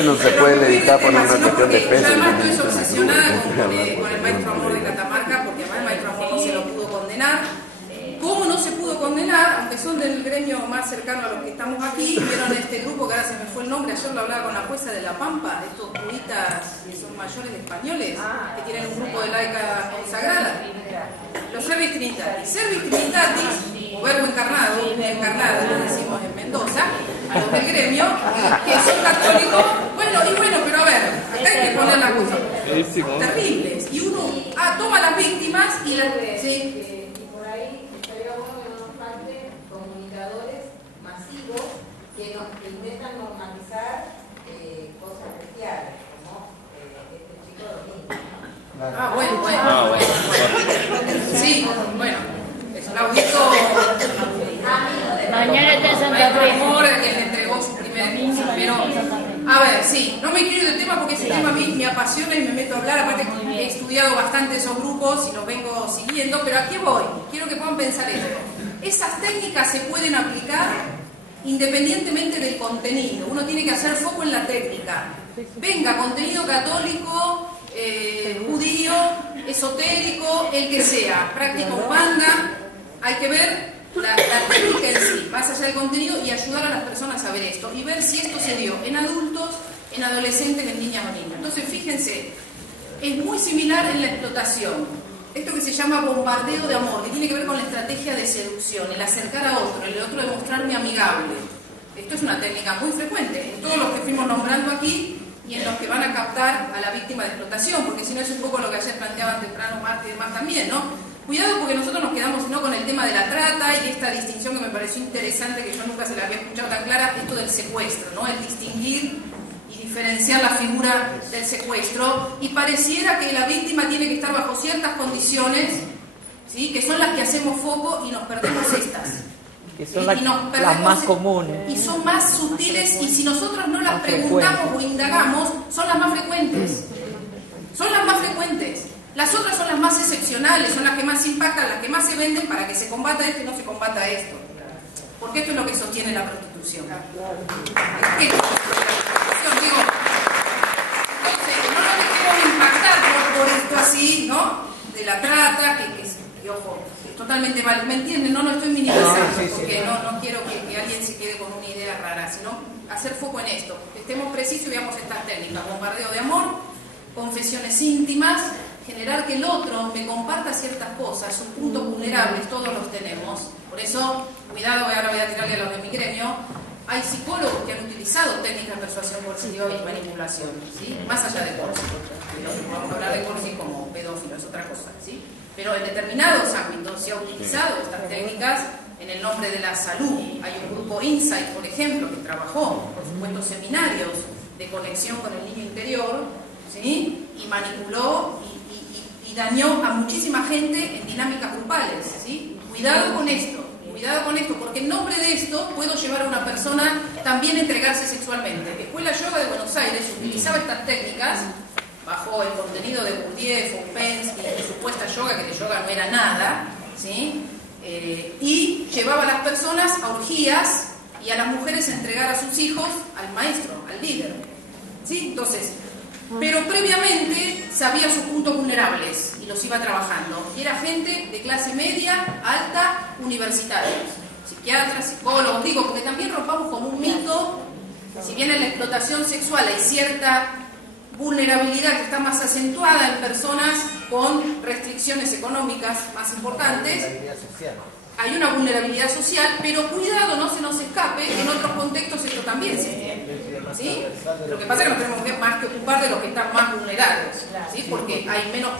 no se puede editar por una cuestión de peso. Yo además estoy obsesionada con el maestro Amor de Catamarca, porque además el maestro Amor no se lo pudo condenar. ¿Cómo no se pudo condenar? Aunque son del gremio más cercano a los que estamos aquí, vieron este grupo que ahora se me fue el nombre, ayer lo hablaba con la jueza de La Pampa, estos curitas que son mayores españoles, que tienen un grupo de laica consagrada. Los Servis Trinitatis. Servis Trinitatis, o verbo encarnado, lo decimos en Mendoza, a los del gremio, que son católicos, bueno, pero a ver, acá hay que poner la cosa. Terribles. Y uno toma las víctimas y las... ¿sí? Que intentan normalizar cosas especiales, como este chico de niño. Sí, bueno, es un audito. Mañana está en Santa Fe. Amor, que le entregó su primer curso, pero a ver, sí, no me quiero ir del tema porque ese tema a mí me apasiona y me meto a hablar, aparte he estudiado bastante esos grupos y los vengo siguiendo, pero ¿a qué voy? Quiero que puedan pensar esto. Esas técnicas se pueden aplicar independientemente del contenido. Uno tiene que hacer foco en la técnica. Venga, contenido católico, judío, esotérico, el que sea, práctica umbanda, hay que ver la técnica en sí, más allá del contenido, y ayudar a las personas a ver esto y ver si esto se dio en adultos, en adolescentes, en niñas o niños. Entonces, fíjense, es muy similar en la explotación. Esto que se llama bombardeo de amor, que tiene que ver con la estrategia de seducción, el acercar a otro, el otro de mostrarme amigable. Esto es una técnica muy frecuente en todos los que fuimos nombrando aquí y en los que van a captar a la víctima de explotación, porque si no es un poco lo que ayer planteaban temprano Marta y demás también, ¿no? Cuidado porque nosotros nos quedamos ¿no? con el tema de la trata y esta distinción que me pareció interesante, que yo nunca se la había escuchado tan clara, esto del secuestro, ¿no? El distinguir y diferenciar la figura del secuestro, y pareciera que la víctima tiene que estar bajo ciertas condiciones, ¿sí? Que son las que hacemos foco y nos perdemos estas. Que son las más comunes. Y son más sutiles, y si nosotros no las preguntamos o indagamos, son las más frecuentes. Son las más frecuentes. Las otras son las más excepcionales, son las que más impactan, las que más se venden para que se combata esto y no se combata esto. Porque esto es lo que sostiene la prostitución. Entonces, no nos dejemos impactar por esto así, ¿no? De la trata, que ojo, es totalmente mal. ¿Me entienden? No estoy minimizando, porque no quiero que alguien se quede con una idea rara, sino hacer foco en esto. Estemos precisos y veamos estas técnicas. Bombardeo de amor, confesiones íntimas, generar que el otro me comparta ciertas cosas, sus puntos vulnerables, todos los tenemos. Por eso, cuidado, ahora voy a tirarle a los de mi gremio. Hay psicólogos que han utilizado técnicas de persuasión coercitiva y manipulación, ¿sí? Más allá de Corsi. Vamos a hablar de Corsi como pedófilo, es otra cosa, ¿sí? Pero en determinados ámbitos se ha utilizado estas técnicas en el nombre de la salud. Hay un grupo Insight, por ejemplo, que trabajó, por supuesto, seminarios de conexión con el niño interior, ¿sí? Y manipuló y dañó a muchísima gente en dinámicas grupales, ¿sí? Cuidado con esto, porque en nombre de esto puedo llevar a una persona también a entregarse sexualmente. Escuela Yoga de Buenos Aires utilizaba estas técnicas bajo el contenido de Gurdjieff, Ouspensky, de supuesta yoga, que de yoga no era nada, ¿sí? Y llevaba a las personas a orgías y a las mujeres a entregar a sus hijos al maestro, al líder, ¿sí? Entonces, pero previamente sabía sus puntos vulnerables y los iba trabajando. Y era gente de clase media, alta, universitarios, psiquiatras, psicólogos, digo, porque también rompamos como un mito, si bien en la explotación sexual hay cierta vulnerabilidad que está más acentuada en personas con restricciones económicas más importantes, hay una vulnerabilidad social, pero cuidado, no se nos escape, en otros contextos esto también se tiene, ¿sí? Lo que pasa es que nos tenemos que más que ocupar de los que están más vulnerables, ¿sí? Porque hay menos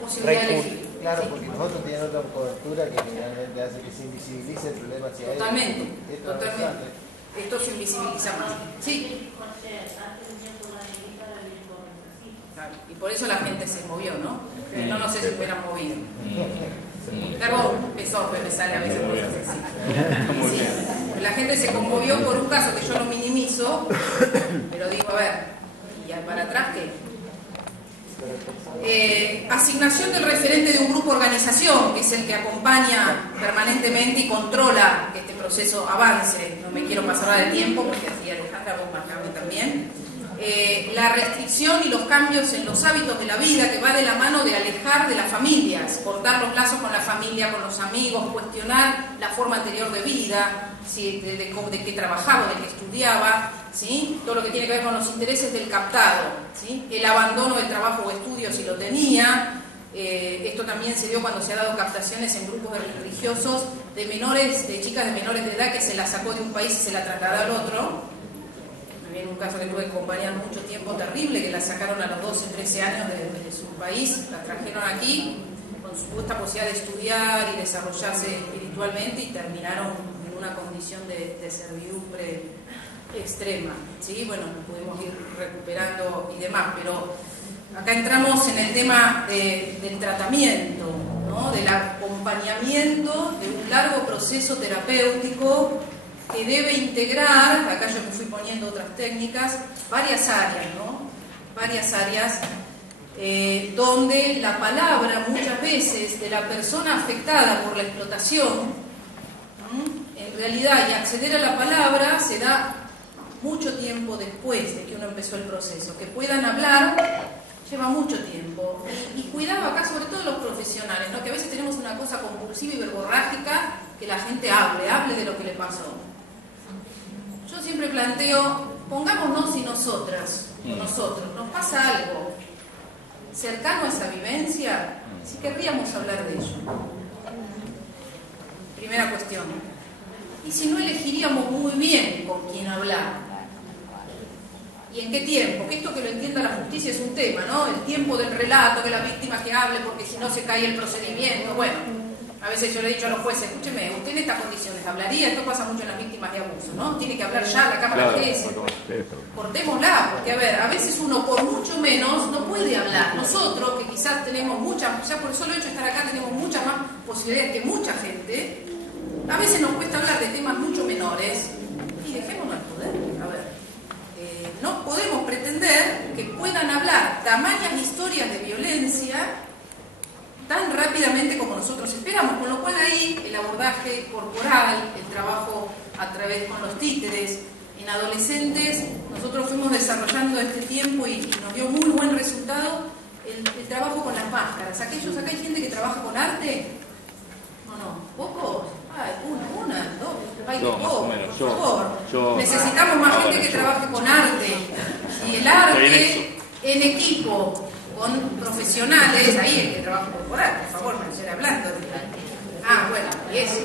posibilidad de elegir. Claro, porque nosotros tienen otra cobertura que generalmente hace que se invisibilice el problema hacia ellos. Totalmente. Esto se invisibiliza más. Sí. Y por eso la gente se movió, ¿no? No, no sé si hubieran movido. Luego me sale a veces cosas así. Sí. La gente se conmovió por un caso que yo lo minimizo, pero digo, a ver, ¿y para atrás qué? Asignación del referente de un grupo organización, que es el que acompaña permanentemente y controla que este proceso avance. No me quiero pasar ahora de tiempo, porque así Alejandra, vos marcame también. la restricción y los cambios en los hábitos de la vida, que va de la mano de alejar de las familias, cortar los lazos con la familia, con los amigos, cuestionar la forma anterior de vida, ¿sí? de qué trabajaba, de qué estudiaba, ¿sí? Todo lo que tiene que ver con los intereses del captado, ¿sí? El abandono del trabajo o estudio si lo tenía. Esto también se dio cuando se ha dado captaciones en grupos religiosos de menores, de chicas de menores de edad que se la sacó de un país y se la trasladó al otro. En un caso que tuve que acompañar mucho tiempo, terrible, que la sacaron a los 12, 13 años de su país, la trajeron aquí con supuesta posibilidad de estudiar y desarrollarse espiritualmente y terminaron en una condición de servidumbre extrema, ¿sí? Bueno, pudimos ir recuperando y demás, pero acá entramos en el tema del tratamiento, ¿no? Del acompañamiento de un largo proceso terapéutico que debe integrar, acá yo me fui poniendo otras técnicas, varias áreas, ¿no? Varias áreas donde la palabra muchas veces de la persona afectada por la explotación, en realidad, y acceder a la palabra se da mucho tiempo después de que uno empezó el proceso. Que puedan hablar lleva mucho tiempo. Y cuidado acá, sobre todo los profesionales, ¿no? Que a veces tenemos una cosa compulsiva y verborrágica, que la gente hable de lo que le pasó. Yo siempre planteo, pongámonos y nosotras, o nosotros, nos pasa algo cercano a esa vivencia, si querríamos hablar de ello. Primera cuestión. Y si no elegiríamos muy bien con quién hablar. ¿Y en qué tiempo? Que esto que lo entienda la justicia es un tema, ¿no? El tiempo del relato, que la víctima que hable, porque si no se cae el procedimiento. Bueno, a veces yo le he dicho a los jueces, escúcheme, usted en estas condiciones hablaría, esto pasa mucho en las víctimas de abuso, ¿no? Tiene que hablar ya la Cámara de Jueces. Cortémosla, porque a ver, a veces uno por mucho menos no puede hablar. Nosotros, que quizás tenemos muchas, ya por el solo hecho de estar acá tenemos muchas más posibilidades que mucha gente, a veces nos cuesta hablar de temas mucho menores y dejémonos el poder. A ver, no podemos pretender que puedan hablar tamañas historias de violencia tan rápidamente como nosotros esperamos, con lo cual ahí el abordaje corporal, el trabajo a través con los títeres, en adolescentes, nosotros fuimos desarrollando este tiempo y nos dio muy buen resultado el trabajo con las máscaras. Acá hay gente que trabaja con arte, no, ¿pocos? Ay, una, dos, ay, no, poco, por favor. Necesitamos más gente que trabaje con arte, y el arte en equipo, con profesionales, ahí el que trabaja corporal, por favor, no estoy hablando. Bueno, y eso.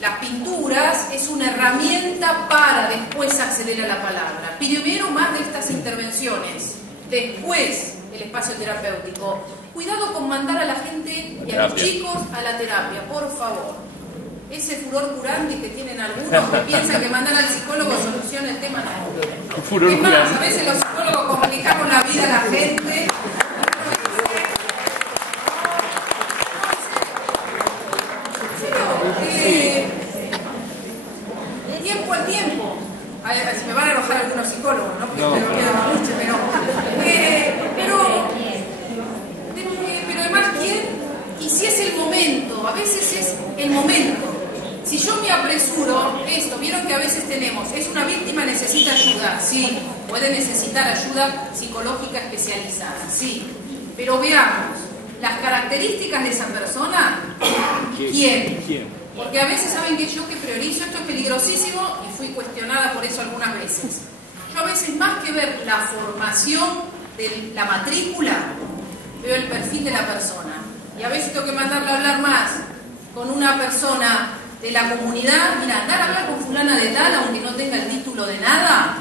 Las pinturas es una herramienta para después acceder a la palabra. Primero más de estas intervenciones, después el espacio terapéutico. Cuidado con mandar a la gente y a los chicos a la terapia, por favor. Ese furor curante que tienen algunos que piensan que mandar al psicólogo soluciona el tema, no. Es más, a veces los psicólogos complicamos la vida a la gente. Tiempo al tiempo. Se me van a enojar algunos psicólogos, ¿no? Porque espero que no mucho, pero además, ¿quién? Y si es el momento, a veces es el momento. Si yo me apresuro, vieron que a veces es una víctima, necesita ayuda, sí, puede necesitar ayuda psicológica especializada, sí, pero veamos, las características de esa persona, ¿quién? Porque a veces saben que yo que priorizo, esto es peligrosísimo y fui cuestionada por eso algunas veces. Yo a veces más que ver la formación de la matrícula, veo el perfil de la persona. Y a veces tengo que mandarla a hablar más con una persona de la comunidad, mira, andar a hablar con fulana de tal, aunque no tenga el título de nada,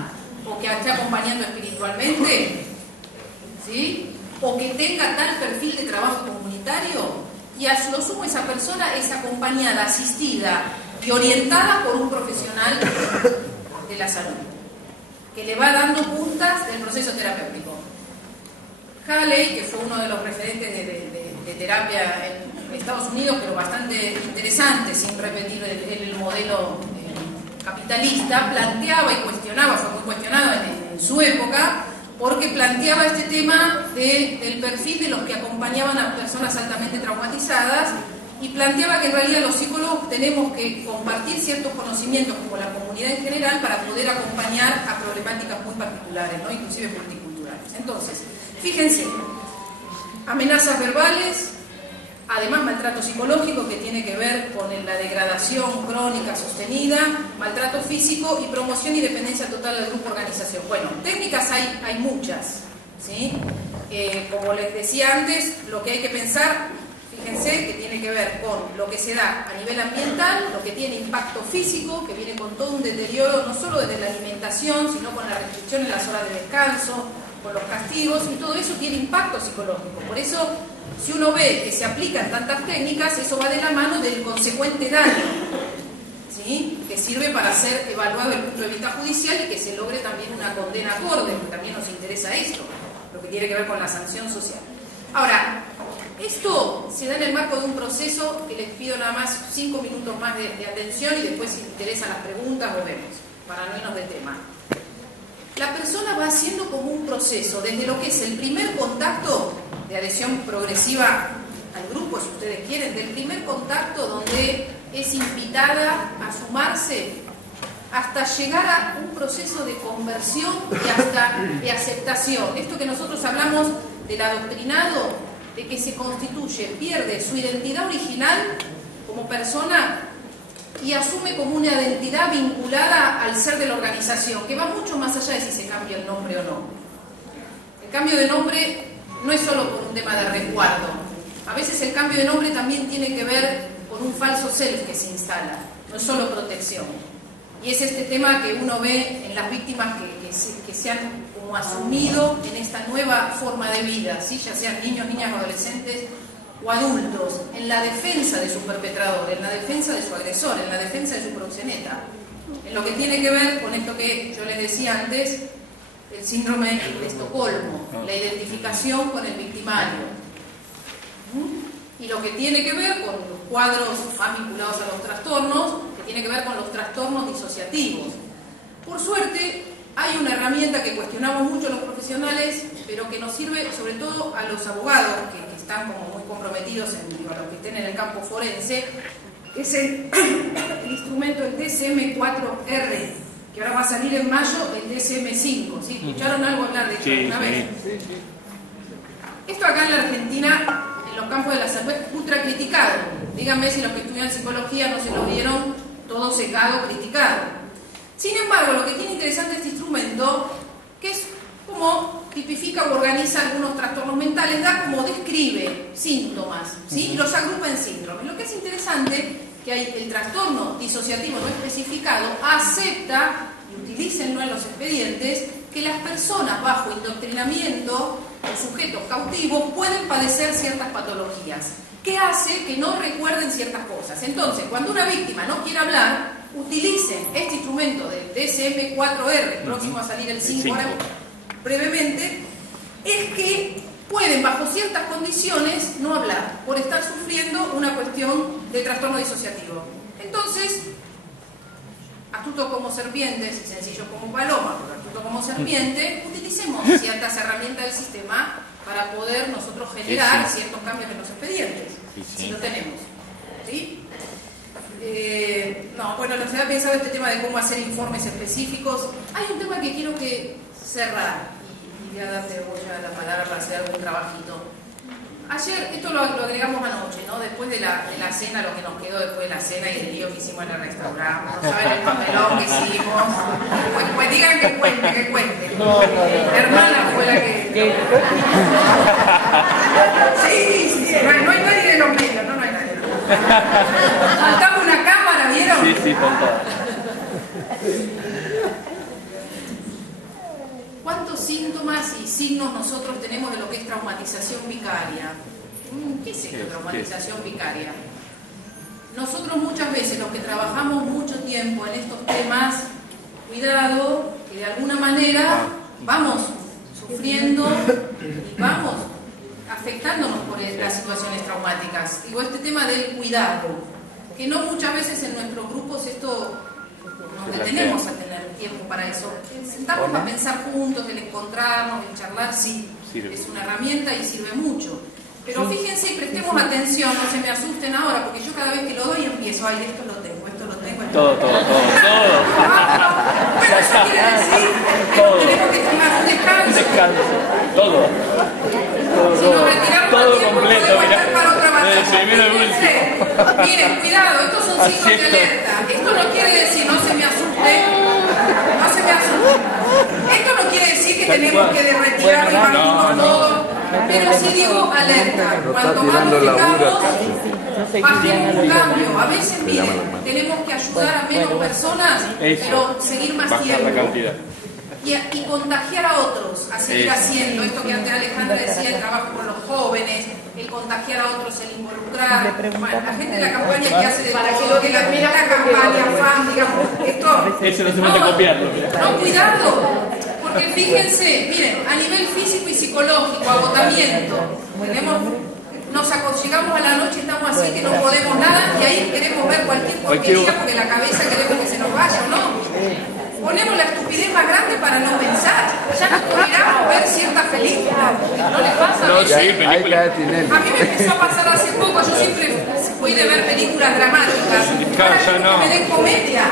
o que esté acompañando espiritualmente, ¿sí? O que tenga tal perfil de trabajo comunitario, y a lo sumo esa persona es acompañada, asistida y orientada por un profesional de la salud, que le va dando puntas del proceso terapéutico. Haley, que fue uno de los referentes de terapia en Estados Unidos, pero bastante interesante, sin repetir el modelo capitalista, planteaba y cuestionaba, fue muy cuestionado en su época, porque planteaba este tema del perfil de los que acompañaban a personas altamente traumatizadas y planteaba que en realidad los psicólogos tenemos que compartir ciertos conocimientos como la comunidad en general para poder acompañar a problemáticas muy particulares, ¿no? Inclusive multiculturales. Entonces, fíjense, amenazas verbales, además maltrato psicológico que tiene que ver con la degradación crónica sostenida, maltrato físico y promoción y dependencia total del grupo organización. Bueno, técnicas hay muchas, ¿sí? Como les decía antes, lo que hay que pensar, fíjense, que tiene que ver con lo que se da a nivel ambiental, lo que tiene impacto físico, que viene con todo un deterioro, no solo desde la alimentación, sino con la restricción en las horas de descanso, con los castigos, y todo eso tiene impacto psicológico. Por eso, si uno ve que se aplican tantas técnicas, eso va de la mano del consecuente daño, ¿sí? Que sirve para ser evaluado desde el punto de vista judicial y que se logre también una condena acorde, porque también nos interesa esto, lo que tiene que ver con la sanción social. Ahora, esto se da en el marco de un proceso que les pido nada más 5 minutos más de atención y después si interesan las preguntas volvemos, para no irnos de tema. La persona va haciendo como un proceso, desde lo que es el primer contacto de adhesión progresiva al grupo, si ustedes quieren, del primer contacto donde es invitada a sumarse, hasta llegar a un proceso de conversión y hasta de aceptación. Esto que nosotros hablamos del adoctrinado, de que se constituye, pierde su identidad original como persona y asume como una identidad vinculada al ser de la organización, que va mucho más allá de si se cambia el nombre o no. El cambio de nombre no es solo por un tema de resguardo. A veces el cambio de nombre también tiene que ver con un falso self que se instala, no es solo protección. Y es este tema que uno ve en las víctimas que se han como asumido en esta nueva forma de vida, ¿sí? Ya sean niños, niñas, adolescentes o adultos, en la defensa de su perpetrador, en la defensa de su agresor, en la defensa de su proxeneta. En lo que tiene que ver con esto que yo les decía antes, el síndrome de Estocolmo, la identificación con el victimario. Y lo que tiene que ver con los cuadros más vinculados a los trastornos, que tiene que ver con los trastornos disociativos. Por suerte, hay una herramienta que cuestionamos mucho los profesionales, pero que nos sirve sobre todo a los abogados que están como muy comprometidos a los que estén en el campo forense, que es el instrumento, el DSM-4R, que ahora va a salir en mayo el DSM-5. ¿Sí? ¿Escucharon algo hablar de esto alguna vez? Esto acá en la Argentina, en los campos de la salud, es ultra criticado. Díganme si los que estudian psicología no se lo vieron todo secado, criticado. Sin embargo, lo que tiene interesante este instrumento, que es como tipifica o organiza algunos trastornos mentales, da como describe síntomas, ¿sí? Y los agrupa en síndromes. Lo que es interesante, que hay el trastorno disociativo no especificado, acepta, y utilícenlo en los expedientes, que las personas bajo indoctrinamiento o sujetos cautivos pueden padecer ciertas patologías, que hace que no recuerden ciertas cosas. Entonces, cuando una víctima no quiere hablar, utilicen este instrumento del DSM-4R, próximo a salir el 5 ahora brevemente, es que pueden bajo ciertas condiciones no hablar por estar sufriendo una cuestión de trastorno disociativo. Entonces, astuto como serpientes y sencillo como paloma, pero astuto como serpiente, utilicemos ciertas herramientas del sistema para poder nosotros generar ciertos cambios en los expedientes, si lo tenemos. ¿Sí? No, bueno, les había pensado este tema de cómo hacer informes específicos. Hay un tema que quiero que cerrar y voy a darte la palabra para hacer algún trabajito. Ayer, esto lo agregamos anoche, ¿no? Después de la cena, lo que nos quedó después de la cena y el lío que hicimos en el restaurante. No saben el papelón que hicimos. Pues digan que cuente. La hermana fue la que... Sí, no hay nadie de los medios, no hay nadie. Faltaba una cámara, ¿vieron? Sí, faltaba. ¿Cuántos síntomas y signos nosotros tenemos de lo que es traumatización vicaria? ¿Qué es esto, traumatización vicaria? Nosotros muchas veces, los que trabajamos mucho tiempo en estos temas, cuidado, que de alguna manera vamos sufriendo y vamos afectándonos por las situaciones traumáticas. Digo, este tema del cuidado, que no muchas veces en nuestros grupos esto nos detenemos a tener tiempo para eso. Sentamos a pensar juntos, el encontrarnos, el charlar, sí, es una herramienta y sirve mucho. Pero fíjense y prestemos atención, no se me asusten ahora, porque yo cada vez que lo doy empiezo, ay, esto lo tengo, esto lo tengo. Todo. Bueno, eso quiere decir que tenemos que tomar un descanso. Todo. Si nos retiramos Todo a tiempo, completo, podemos mirá. estar para otra batalla. Desde el primero al último. Miren, cuidado, estos son signos de alerta. Esto no quiere decir, no se me asuste, no se me asuste. Esto no quiere decir que tenemos que retirar y partirnos todo, pero sí digo alerta. Cuanto más nos fijamos, bajemos un cambio. A veces, miren, tenemos que ayudar a menos personas, pero seguir más tiempo. Bajar la cantidad. Y contagiar a otros a seguir haciendo esto que antes Alejandra decía, el trabajo con los jóvenes, el contagiar a otros, el involucrar. Bueno, la gente de la campaña que hace de todo, que la campaña, fan, digamos, esto. Eso no se mete a copiarlo. No, cuidado, porque fíjense, miren, a nivel físico y psicológico, agotamiento, llegamos a la noche, estamos así que no podemos nada y ahí queremos ver cualquier porquería porque la cabeza queremos que se nos vaya, ¿no? Ponemos la estupidez más grande para no pensar. Ya no toleramos ver ciertas películas. ¿No les pasa? No, sí, películas. A mí me empezó a pasar hace poco. Yo siempre fui de ver películas dramáticas. Claro, ya no. Me den comedia.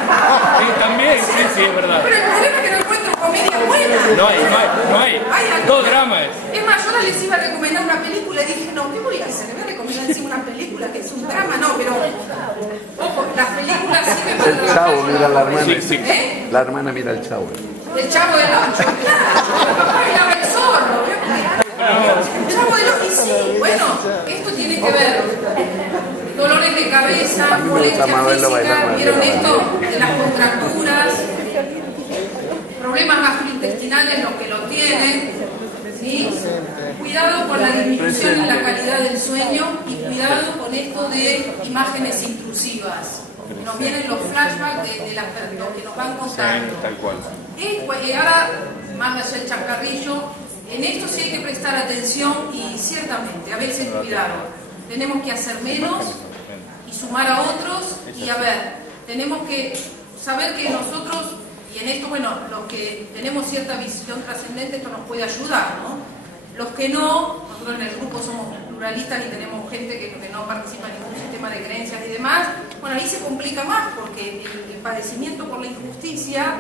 Sí, también, sí, es verdad. Pero el problema es que no encuentro comedia buena. No hay. Todo drama es. Es más, yo ahora les iba a recomendar una película y dije, no, ¿qué voy a hacer? Le voy a recomendar encima una película que es un drama, no, pero ojo, las películas sirven para El Chavo, mira la hermana. Sí. La hermana mira el Chavo. El Chavo del 8, claro. El papá miraba el zorro. El Chavo del 8, y sí, bueno, esto tiene que ver. Dolores de cabeza, molestia física, ¿vieron esto? De las contracturas, problemas gastrointestinales, los que lo tienen, ¿sí? Cuidado con la disminución en la calidad del sueño y cuidado con esto de imágenes intrusivas. Nos vienen los flashbacks de lo que nos van contando. Tal cual. Y ahora, más allá del chascarrillo, en esto sí hay que prestar atención y ciertamente, a veces cuidado. Tenemos que hacer menos y sumar a otros y a ver, tenemos que saber que nosotros, y en esto, bueno, los que tenemos cierta visión trascendente, esto nos puede ayudar, ¿no? Los que no, nosotros en el grupo somos pluralistas y tenemos gente que no participa en ningún sistema de creencias y demás, bueno, ahí se complica más porque el padecimiento por la injusticia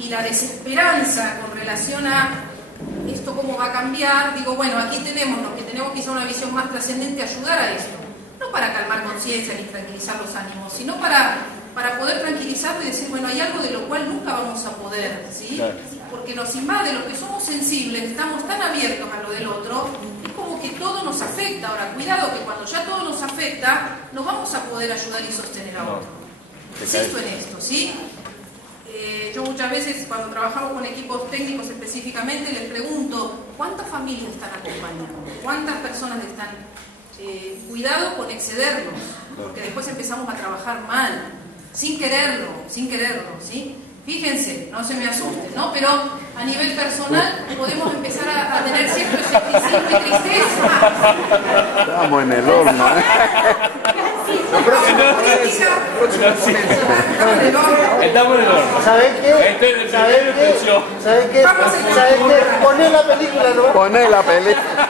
y la desesperanza con relación a esto cómo va a cambiar, digo, bueno, aquí tenemos los que tenemos quizá una visión más trascendente, ayudar a esto, no para calmar conciencia ni tranquilizar los ánimos, sino para poder tranquilizarlo y decir, bueno, hay algo de lo cual nunca vamos a poder, ¿sí? Claro. Porque nos invade, los que somos sensibles, estamos tan abiertos a lo del otro, es como que todo nos afecta. Ahora, cuidado que cuando ya todo nos afecta, no vamos a poder ayudar y sostener a otro. Insisto en esto, ¿sí? Yo muchas veces, cuando trabajamos con equipos técnicos específicamente, les pregunto, ¿cuántas familias están acompañando? ¿Cuántas personas están? Cuidado con excedernos, porque después empezamos a trabajar mal, sin quererlo, ¿sí? Fíjense, no se me asusten, ¿no? Pero a nivel personal podemos empezar a tener cierto escepticismo y tristeza. Estamos en el horno, ¿eh? Estamos en el horno. ¿Sabes qué? Este es ¿Sabes qué? Poné la película, ¿no? Poné la película.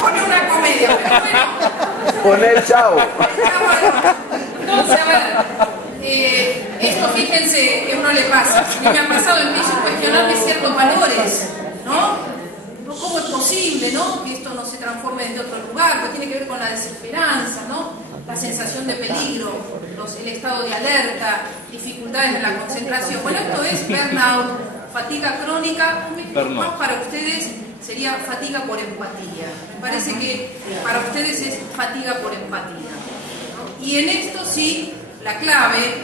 Pone una comedia, pero bueno. Poné el Chavo. Entonces, a ver, esto fíjense que a uno le pasa. A mí me ha pasado, empiezo a cuestionarme ciertos valores, ¿no? ¿Cómo es posible, no? Que esto no se transforme desde otro lugar, que tiene que ver con la desesperanza, ¿no? La sensación de peligro, el estado de alerta, dificultades en la concentración. Bueno, esto es burnout, fatiga crónica. Más para ustedes sería fatiga por empatía. Me parece que para ustedes es fatiga por empatía, ¿no? Y en esto sí, la clave,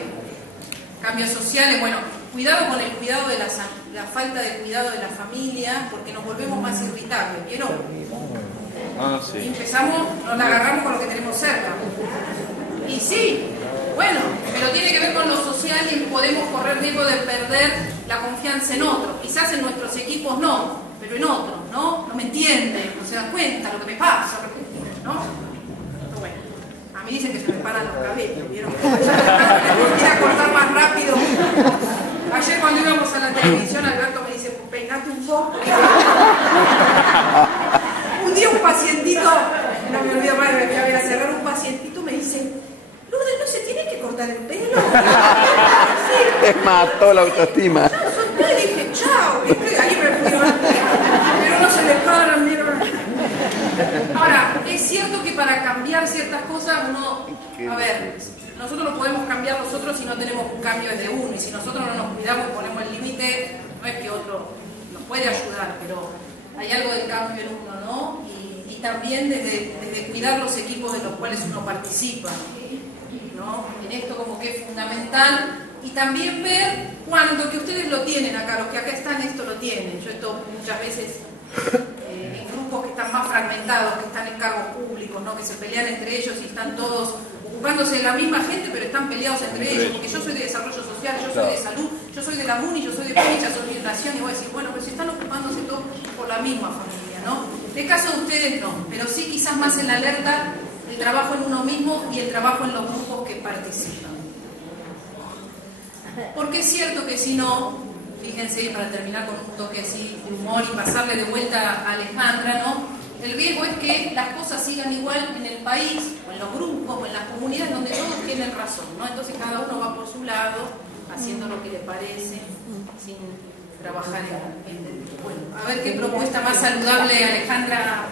cambios sociales, bueno, cuidado con el cuidado de la falta de cuidado de la familia, porque nos volvemos más irritables, ¿vieron? Sí. Y empezamos, nos la agarramos con lo que tenemos cerca. Y sí, bueno, pero tiene que ver con lo social y podemos correr riesgo de perder la confianza en otros. Quizás en nuestros equipos no, pero en otros, ¿no? No me entienden, no se dan cuenta lo que me pasa, ¿no? Pero bueno, a mí dicen que se me paran los cabellos, ¿vieron? Voy a cortar más rápido. Ayer cuando íbamos a la televisión, Alberto me dice, peinate un poco. Un día un pacientito, no me olvido más que voy a cerrar, un pacientito me dice, Lourdes, ¿no se tiene que cortar el pelo? Te mató la autoestima. Yo solté y dije, chao, ahí me fui, pero no se le paran, mira. Ahora, es cierto que para cambiar ciertas cosas uno, a ver, nosotros no podemos cambiar nosotros si no tenemos un cambio desde uno, y si nosotros no nos cuidamos y ponemos el límite, no es que otro nos puede ayudar, pero hay algo del cambio en uno, ¿no? Y también desde cuidar los equipos de los cuales uno participa, ¿no? En esto como que es fundamental, y también ver cuando, que ustedes lo tienen acá, los que acá están esto lo tienen, yo esto muchas veces en grupos que están más fragmentados, que están en cargos públicos, ¿no? Que se pelean entre ellos y están todos ocupándose de la misma gente, pero están peleados entre ellos, porque yo soy de desarrollo social, yo soy de salud, yo soy de la MUNI, yo soy de Pincha, soy de Nación, y voy a decir, bueno, pero si están ocupándose todos por la misma familia, ¿no? En el caso de ustedes no, pero sí quizás más en la alerta, el trabajo en uno mismo y el trabajo en los grupos que participan. Porque es cierto que si no, fíjense, para terminar con un toque así de humor y pasarle de vuelta a Alejandra, ¿no? El riesgo es que las cosas sigan igual en el país, o en los grupos, o en las comunidades donde todos tienen razón, ¿no? Entonces cada uno va por su lado, haciendo lo que le parece, sin trabajar en... Bueno, a ver qué propuesta más saludable Alejandra